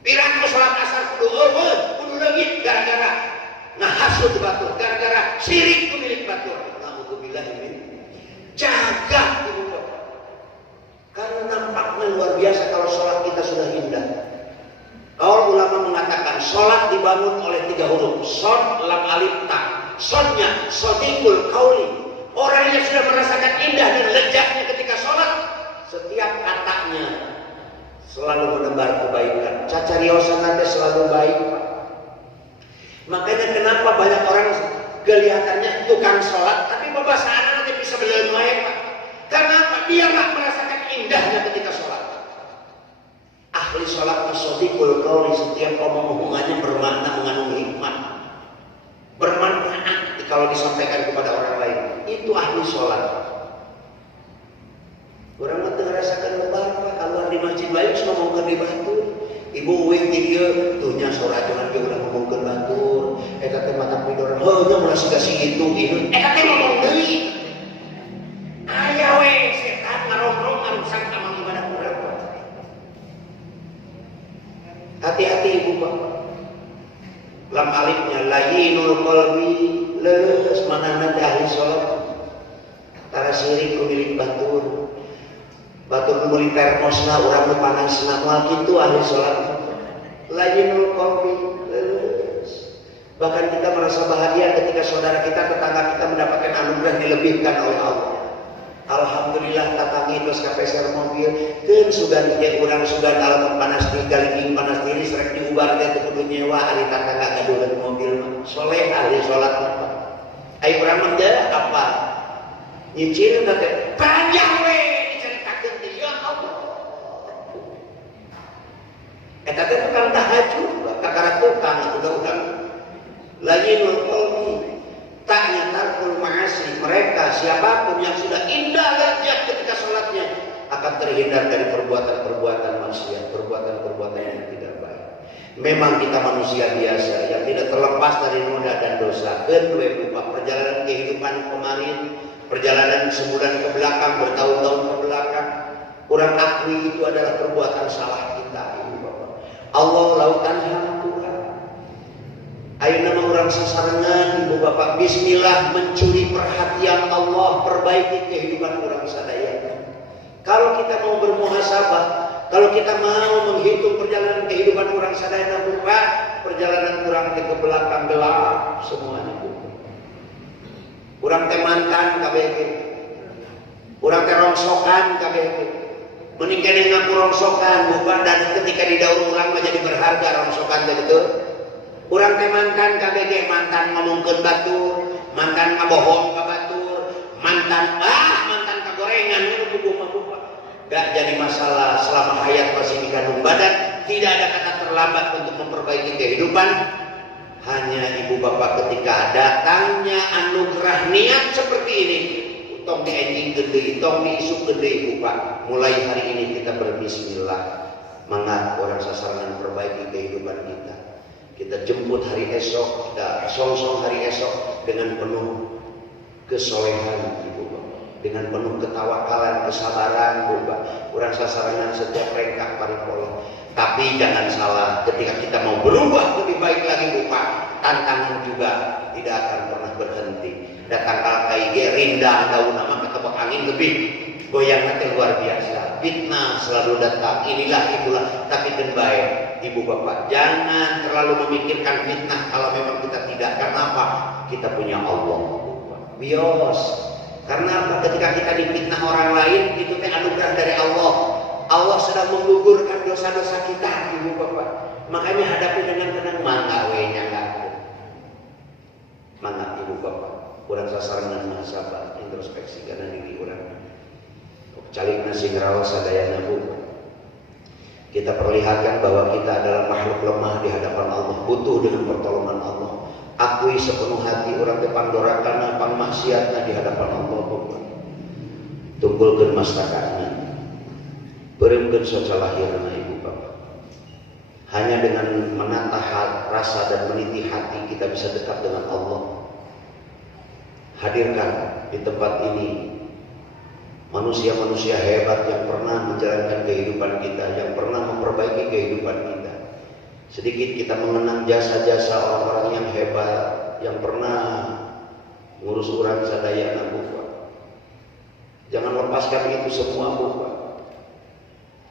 Pirang sholat asar kudu eueuh, kudu leungit gara-gara ngahasut batur, gara-gara syirik ku milik batur. Alhamdulillah ini. Jaga ibu bapak. Karena nampaknya luar biasa kalau sholat kita sudah indah. Kalau ulama mengatakan sholat dibangun oleh 3 huruf, shod, lam, alif, ta. Shodnya shodikul qauli. Orang yang sudah merasakan indah dan lezatnya ketika sholat, setiap katanya selalu menebar kebaikan. Cacariosan nanti selalu baik, Pak. Makanya kenapa banyak orang kelihatannya tukang sholat, tapi pembahasan nanti bisa belajar baik, Pak. Karena apa? Dia nggak merasakan indahnya ketika sholat. Ahli sholat shodikul qauli, setiap omong-omongannya bermakna, mengandung hikmah, bermanfaat kalau disampaikan kepada orang lain. Itu ahli sholat. Orang mah ngerasakan lebar, Pak. Kalau di masjid baik cuma ngomongkeun di batur. Ibu uing di dieu tuhnya sholat jangan ge urang ngomongkeun batur. Eta teh mata pidoran. Heuh nya ulah siga-siga itu ieu. Eta teh ngomong deui. Aya we setan ngarongrong ngarusak amal ibadah urang. Hati-hati ibu bapak. Lam alifnya layinul qalbi, leus manana teh ahli sholat. Tara syirik ku milik batur. Batur meuli termosna urang nu panasna moal kitu ahli sholat. Layinul qalbi, leus. Bahkan kita merasa bahagia ketika saudara kita, tetangga kita mendapatkan anugerah dilebihkan oleh Allah. Alhamdulillah tatangi terus kapeser mobil keun sugan teh urang sugan alam panas di galing panas diri srek diubar teh teu kudu nyewa ari tatangga gaduhan mobil mah soleh ahli salat mah ai urang mah apa nyicil teh panjang we diceritakeun teh ya Allah eta teh tukang tahajud kakara tukang udah layinul qalbi. Taknya tarkul ma'asi, mereka siapapun yang sudah indah lezat ketika sholatnya akan terhindar dari perbuatan-perbuatan maksiat, perbuatan-perbuatan yang tidak baik. Memang kita manusia biasa yang tidak terlepas dari noda dan dosa. Kedua berupa perjalanan kehidupan kemarin, perjalanan sebulan ke belakang, bertahun-tahun ke belakang, orang akui itu adalah perbuatan salah kita. Allah lautan hampura. Ayo nama orang sasarangan ibu bapak bismillah mencuri perhatian Allah, perbaiki kehidupan orang sadaya. Kalau kita mau bermuhasabah, kalau kita mau menghitung perjalanan kehidupan orang sadaya buka perjalanan orang ke belakang gelap semuanya buka. Orang teh mantan KBG, orang teh rongsokan KBG, meninggalin ngaku rongsokan bukan dan ketika didaur ulang menjadi berharga rongsokan begitu. Urang teh mantan KBG, mantan ngomongkeun batur, mantan ngabohong ka batur, mantan kagorengan nu bubuh-bubuh. Gak jadi masalah selama hayat masih dikandung badan, tidak ada kata terlambat untuk memperbaiki kehidupan. Hanya ibu bapak ketika datangnya anugerah niat seperti ini, tong di ending gede, tong di isuk gede ibu pak. Mulai hari ini kita berbismillah, mangat orang sasaran perbaiki kehidupan kita. Kita jemput hari esok, kita song-song hari esok dengan penuh kesolehan ibu bapak, dengan penuh ketawakalan, kesabaran ibu bapak. Orang sasaran setiap rengkak paripolo. Tapi jangan salah, ketika kita mau berubah lebih baik lagi ibu bapak, tantangan juga tidak akan pernah berhenti. Datang kalkai rindang daun nama ketebak angin lebih goyang nanti luar biasa. Fitnah selalu datang, inilah itulah, tapi baik ibu bapak jangan terlalu memikirkan fitnah kalau memang kita tidak. Karena apa? Kita punya Allah bios. Karena apa? Ketika kita difitnah orang lain itu teh anugerah dari Allah. Allah sedang menggugurkan dosa-dosa kita ibu bapak. Makanya hadapi dengan tenang. Mangga we-nya mangga ibu bapak. Kurang sasaran dan muhasabah, introspeksi karena diri orang. Calik nasi ngerawas sadayana bu. Kita perlihatkan bahwa kita adalah makhluk lemah di hadapan Allah, butuh dengan pertolongan Allah. Akui sepenuh hati orang depan dorakan pang maksiatna di hadapan Allah. Tunggulkeun mastakana, beureumkeun soca lahirna ibu bapak. Hanya dengan menata rasa dan meniti hati kita bisa dekat dengan Allah. Hadirkan di tempat ini manusia-manusia hebat yang pernah menjalankan kehidupan kita, yang pernah memperbaiki kehidupan kita. Sedikit kita mengenang jasa-jasa orang-orang yang hebat, yang pernah ngurus urang sadayana buka. Jangan lepaskan itu semua buka.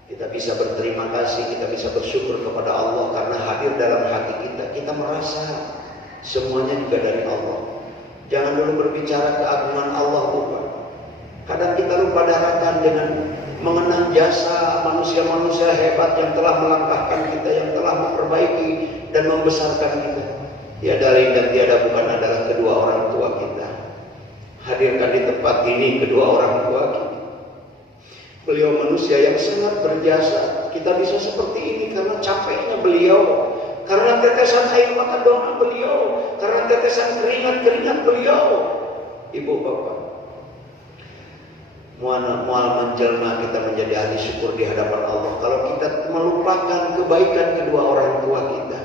Kita bisa berterima kasih, kita bisa bersyukur kepada Allah karena hadir dalam hati kita. Kita merasa semuanya juga dari Allah. Jangan dulu berbicara keagungan Allah bukan. Kadang kita lupa darahkan dengan mengenang jasa manusia-manusia hebat yang telah melangkahkan kita, yang telah memperbaiki dan membesarkan kita. Tiada lain dan tiada bukan adalah kedua orang tua kita. Hadirkan di tempat ini kedua orang tua kita. Beliau manusia yang sangat berjasa. Kita bisa seperti ini karena capeknya beliau, karena tetesan air mata doa beliau, karena tetesan keringat beliau. Ibu bapak, mual menjelma kita menjadi ahli syukur di hadapan Allah. Kalau kita melupakan kebaikan kedua orang tua kita,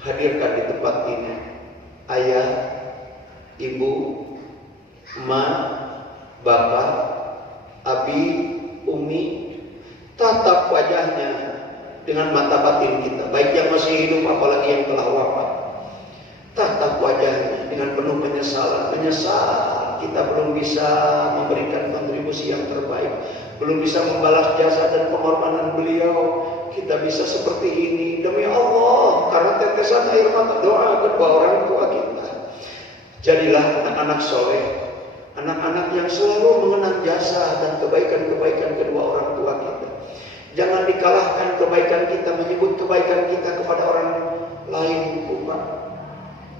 hadirkan di tempat ini ayah, ibu, emak, bapak, abi, umi, tatap wajahnya dengan mata batin kita, baik yang masih hidup apalagi yang telah wafat. Tatap wajahnya dengan penuh penyesalan. Menyesal kita belum bisa memberikan kontribusi yang terbaik, belum bisa membalas jasa dan pengorbanan beliau. Kita bisa seperti ini demi Allah karena tetesan air mata doa kedua orang tua kita. Jadilah anak-anak soleh, anak-anak yang selalu mengenang jasa dan kebaikan-kebaikan kedua orang tua kita. Jangan dikalahkan kebaikan kita, menyebut kebaikan kita kepada orang lain, bukan.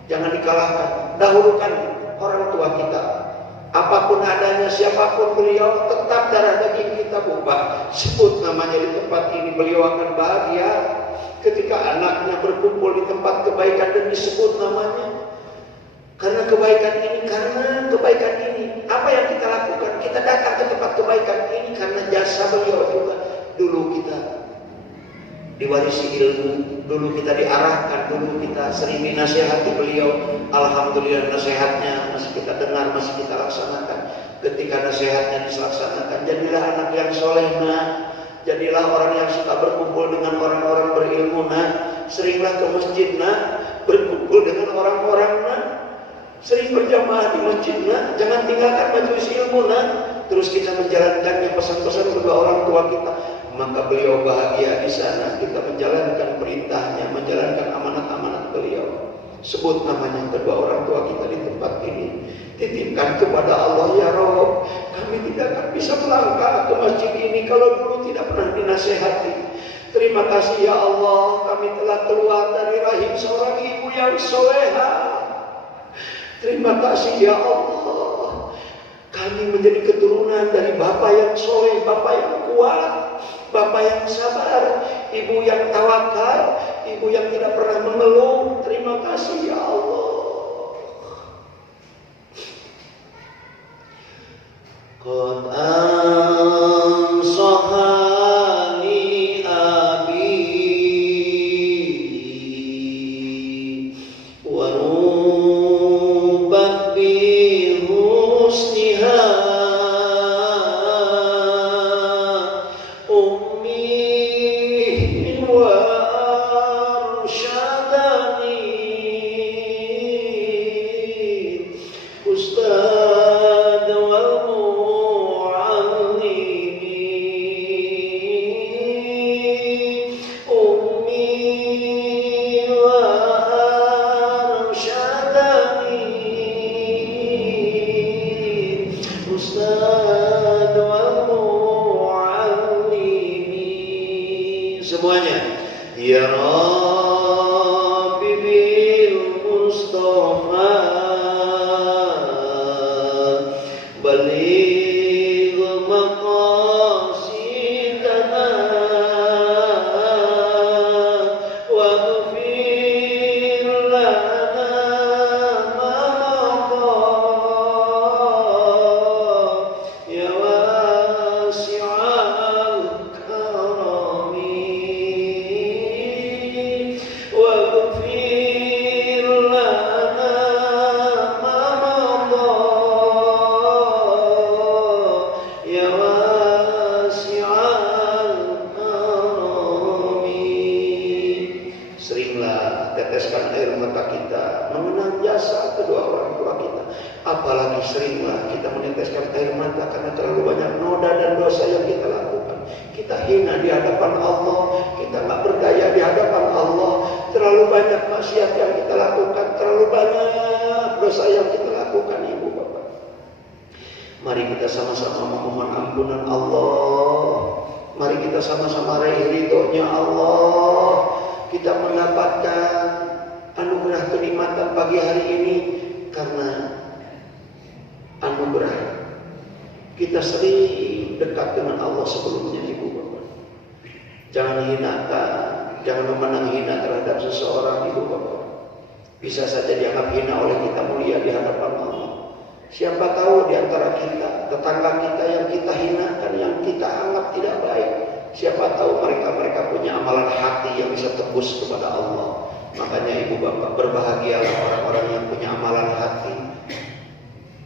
Jangan dikalahkan, dahulukan orang tua kita. Apapun adanya, siapapun beliau, tetap darah daging kita, bukan. Sebut namanya di tempat ini, beliau akan bahagia ketika anaknya berkumpul di tempat kebaikan dan disebut namanya. Karena kebaikan ini, apa yang kita lakukan? Kita datang ke tempat kebaikan ini karena jasa beliau juga. Dulu kita diwarisi ilmu, dulu kita diarahkan, dulu kita sering dinasihati beliau. Alhamdulillah nasihatnya masih kita dengar, masih kita laksanakan. Ketika nasihatnya dilaksanakan, jadilah anak yang soleh, nak. Jadilah orang yang suka berkumpul dengan orang-orang berilmu, nak. Seringlah ke masjid, nak. Berkumpul dengan orang-orang, nak. Sering berjamaah di masjid, nak. Jangan tinggalkan majelis ilmu, nak. Terus kita menjalankannya pesan-pesan kedua orang tua kita, maka beliau bahagia di sana. Kita menjalankan perintahnya, menjalankan amanat-amanat beliau. Sebut namanya kedua orang tua kita di tempat ini. Titipkan kepada Allah, ya Rabb, kami tidak akan bisa melangkah ke masjid ini kalau dulu tidak pernah dinasehati. Terima kasih ya Allah, kami telah keluar dari rahim seorang ibu yang soleha. Terima kasih ya Allah, kami menjadi keturunan dari bapak yang soleh, bapak yang kuat, bapak yang sabar, ibu yang tawakal, ibu yang tidak pernah mengeluh. Terima kasih ya Allah. Qad ansahani abi wa nubat bi husniha ummi wa arsyadani ustad wal semuanya. Ya Rabbi bil Mustafa baligh maqasidana wa ghfir lana ma ya wasi'al karami. Apalagi seringlah kita meneteskan air mata karena terlalu banyak noda dan dosa yang kita lakukan. Kita hina di hadapan Allah, kita nggak berdaya di hadapan Allah. Terlalu banyak maksiat yang kita lakukan, terlalu banyak dosa yang kita lakukan, ibu bapak. Mari kita sama-sama memohon ampunan Allah. Mari kita sama-sama raih ridhonya Allah. Kita mendapatkan anugerah kenikmatan pagi hari ini karena anugerah kita sering dekat dengan Allah sebelumnya, ibu bapak. Jangan hinakan, jangan memandang hina terhadap seseorang, ibu bapak. Bisa saja dianggap hina oleh kita mulia di hadapan Allah. Siapa tahu di antara kita, tetangga kita yang kita hinakan, yang kita anggap tidak baik, siapa tahu mereka punya amalan hati yang bisa tembus kepada Allah. Makanya ibu bapak, berbahagialah orang-orang yang punya amalan hati,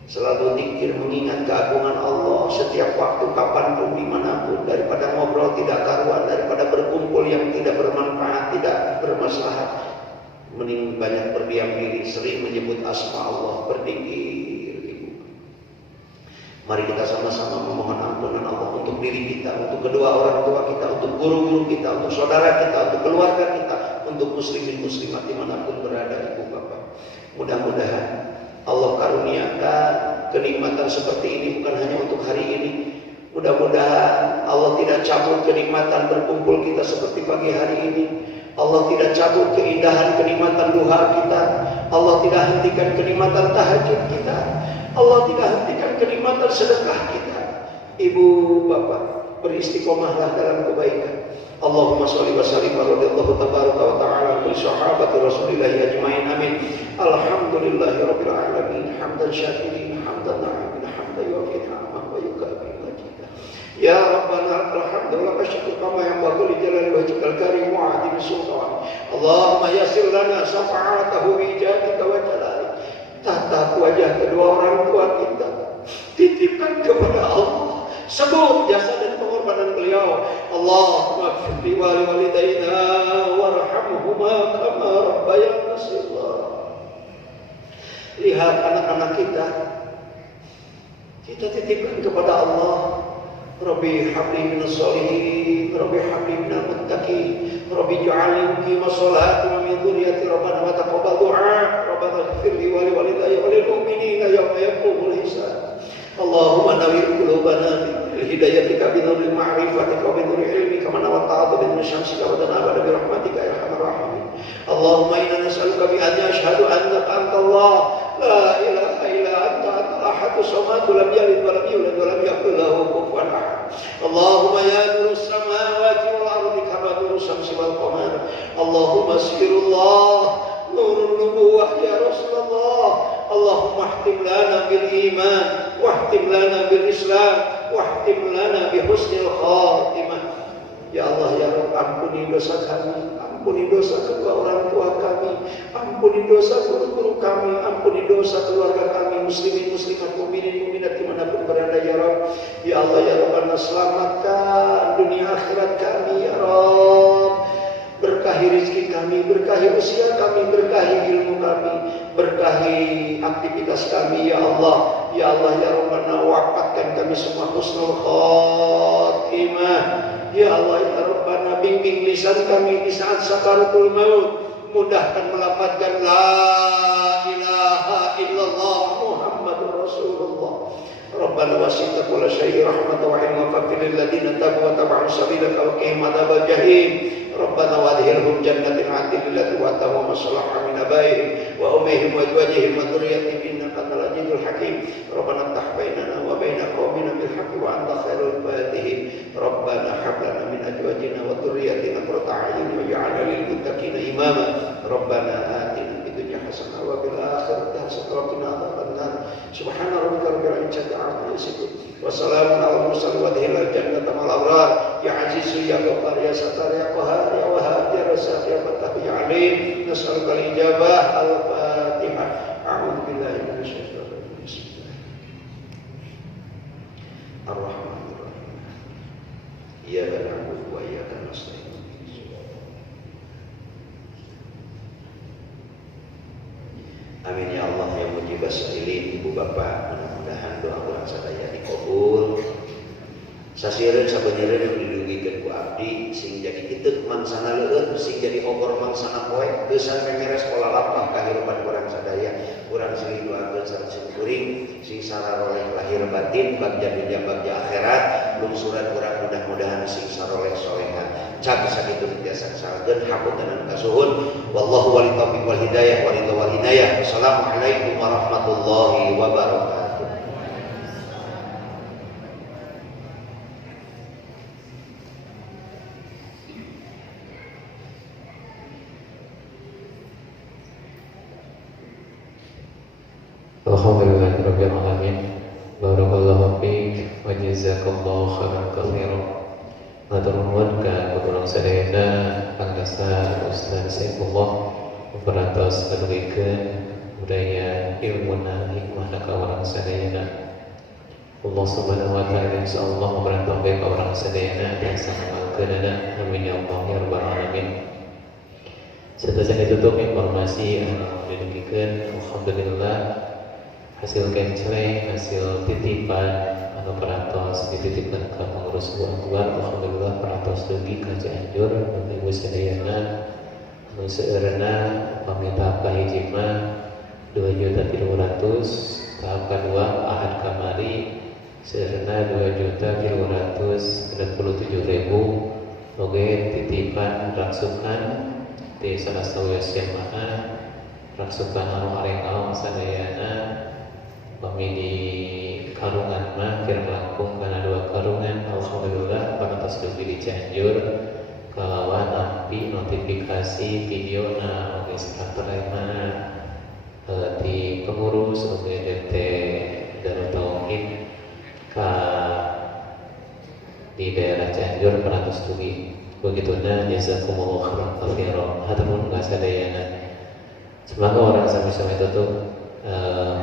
selalu zikir mengingat keagungan Allah setiap waktu, kapanpun, dimanapun, daripada ngobrol tidak karuan, daripada berkumpul yang tidak bermanfaat, tidak bermaslahat. Mending banyak berdiam diri, sering menyebut asma Allah, berzikir. Mari kita sama-sama memohon ampunan Allah untuk diri kita, untuk kedua orang tua kita, untuk guru-guru kita, untuk saudara kita, untuk keluarga kita, untuk muslimin muslimat dimanapun berada, ibu bapak. Mudah-mudahan Allah karuniakan kenikmatan seperti ini bukan hanya untuk hari ini. Mudah-mudahan Allah tidak cabut kenikmatan berkumpul kita seperti pagi hari ini. Allah tidak cabut keindahan kenikmatan duha kita. Allah tidak hentikan kenikmatan tahajud kita. Allah tidak hentikan kenikmatan sedekah kita. Ibu bapak, beristiqomahlah dalam kebaikan. Allahumma sholli wa sallim wa radhiyallahu tabaraka wa ta'ala bi sahabati Rasulillah ajmain, amin. Alhamdulillahirabbil alamin, hamdan syakirin, hamdan na'imin, hamdan yuwafi ni'amah wa yukafi majidah. Ya Rabbana alhamdulillah wa syukur kama yang bagul jalali wajhikal karim wa adil sultan. Allahumma yassir lana syafa'atahu bi ijadika wa jalali. Tatap wajah kedua orang tua kita, titipkan kepada Allah, sebut jasa dan pengorbanan beliau. Allahumma ighfir li walidayna warhamhuma kama rabbayana shaghira. Lihat anak-anak kita titipkan kepada Allah. Rabbi habli minas sholihin, Rabbi habli minal muttaqin, Rabbi ij'alni muqimas sholati wa min dzurriyyati rabbana wa taqabbal du'a, Rabbana ighfir li wa li walidayya wa lil mu'minina yawma yaqumul hisab. Allahumma nawwir qulubana bil hidayatika bi nuril ma'rifatika wa bi nuril ilmika wa nawwir bi nuril syamsika wa tanabana bi rahmatika ya arhamar rahimin. Allahumma inna nas'aluka bi anna ashhadu annaka antallah la ilaha illa anta al-ahad as-samad lam yalid wa lam yulad wa lam yakul lahu kufuwan ahad. Allahumma ya nurus samawati wal ardi kama nurus syamsi wal qamar. Allahumma sirullah nurun nubuwah ya Rasulullah. Allahumma ihtim lana bil iman wahtim lana bil islam wahtim lana bi husnil khatimah. Ya Allah ya Rabb, ampuni dosa kami, ampuni dosa kedua orang tua kami, ampuni dosa guru-guru kami, ampuni dosa keluarga kami, muslimin muslimat mukminin mukminat dimanapun berada ya Rabb. Ya Allah ya Rabbana, selamatkan dunia akhirat kami ya Rabb. Berkahi rezeki kami, berkahi usia kami, berkahi ilmu kami, berkahi aktivitas kami ya Allah. Ya Allah ya Rabbana, wafatkan kami semua husnul khatimah. Ya Allah ya Rabbana, bimbing lisan kami di saat sakaratul maut, mudahkan melafadzkan la ilaha illallah Muhammadur Rasulullah. Rabbana wasi'ta kulla syai'in rahmatan wa ilman faghfir lil ladzina tabu wa tabi'u sabilaka wa qihim adzabal jahim. Rabbana wadkhilhum jannatin 'adnin allati wa'adtahum wa salaha min abaihim wa ummihim wa azwajihim wa dhurriyyatihim innaka antal azizul hakim. Rabbana iftah bainana wa baina qaumina bil haqqi wa anta khairul fatihin. Rabbana hab lana min azwajina wa dhurriyyatina qurrata a'yun waj'alna lil muttaqina imama. Rabbana atina fid dunya hasanah wa fil akhirati hasanah wa qina adzabannar. Subhana rabbika rabbil izzati 'amma yasifun wa salamun 'alal mursalin wadkhilal jannata ma'al abrar. Ya Azizu ya Ghaffar ya Sattar ya Qahhar ya Wahhab ya Razzaq ya Fattah ya Alim. Nas'aluka al-ijabah. Al-Fatihah. A'udzu billahi minasy syaithanir rajim. Bismillahirrahmanirrahim. Ar-Rahmanir Rahim. Iyyaka na'budu wa iyyaka nasta'in. Amin ya Allah ya Mujib bebas ilin ibu bapak, mudah-mudahan doa urang sadaya dikabul. Sasieureun sabenerna dilungikeun ku abdi sing jadi kitu mangsana leueut sing jadi obor mangsana poe geus mere sekolah lapah kahirupan urang sadaya. Urang silih doakeun sareng kuring sing sararoleh lahir batin bagja dunya bagja akhirat lungsuran urang mudah-mudahan sing saroleh soleha. Cak sakitu biasa sareun hapunten kasuhun. Wallahu wali taufiq wal hidayah wa ridha wal inayah. Assalamualaikum warahmatullahi wabarakatuh. Alhamdulillahirabbil alamin. Barakallahu fiik wa jazakallahu khairan katsiran. Matur nuwun ka urang sadayana Pangdasa Ustaz Saifullah parantos ngadugikeun budaya ilmuna hikmahna ka urang sadayana. Allah Subhanahu wa taala insyaallah memberikan taufik ka urang sadayana tiasa ngamalkeunana. Amin ya Allah ya rabbal alamin. Setelah ditutup informasi anu didugikeun alhamdulillah hasil kencleng, hasil titipan anu perantos dititipkan ke pengurus keluarga. Alhamdulillah perantos dugi ka Cianjur Bapak Ibu sadayana anu seueurna paminta ka hiji mah 2.300.000, tahap kedua ahad kamari seueurna 2.367.000 oge titipan rangsukan di salah satu jamaah rangsukan anu areng sadayana kami di karungan mah kira langkung karena 2 karungan. Alhamdulillah parantos dugi di Cianjur kalawan nampi notifikasi video na geus katerima di pengurus UGDT Darut Tauhid ka di daerah Cianjur parantos dugi. Begituna jazakumullahu khairan katsiran. Hatur nuhun ka sadayana. Semoga orang sami-sami tutup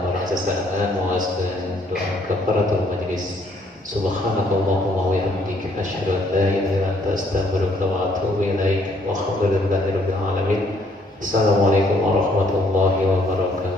orang sesaat muaskan doa kafaratul majlis. Subhanakallahumma wa bihamdika asyhadu an la ilaha illa anta astaghfiruka wa atubu ilaik. Walhamdulillahirabbil alamin. Assalamualaikum warahmatullahi wabarakatuh.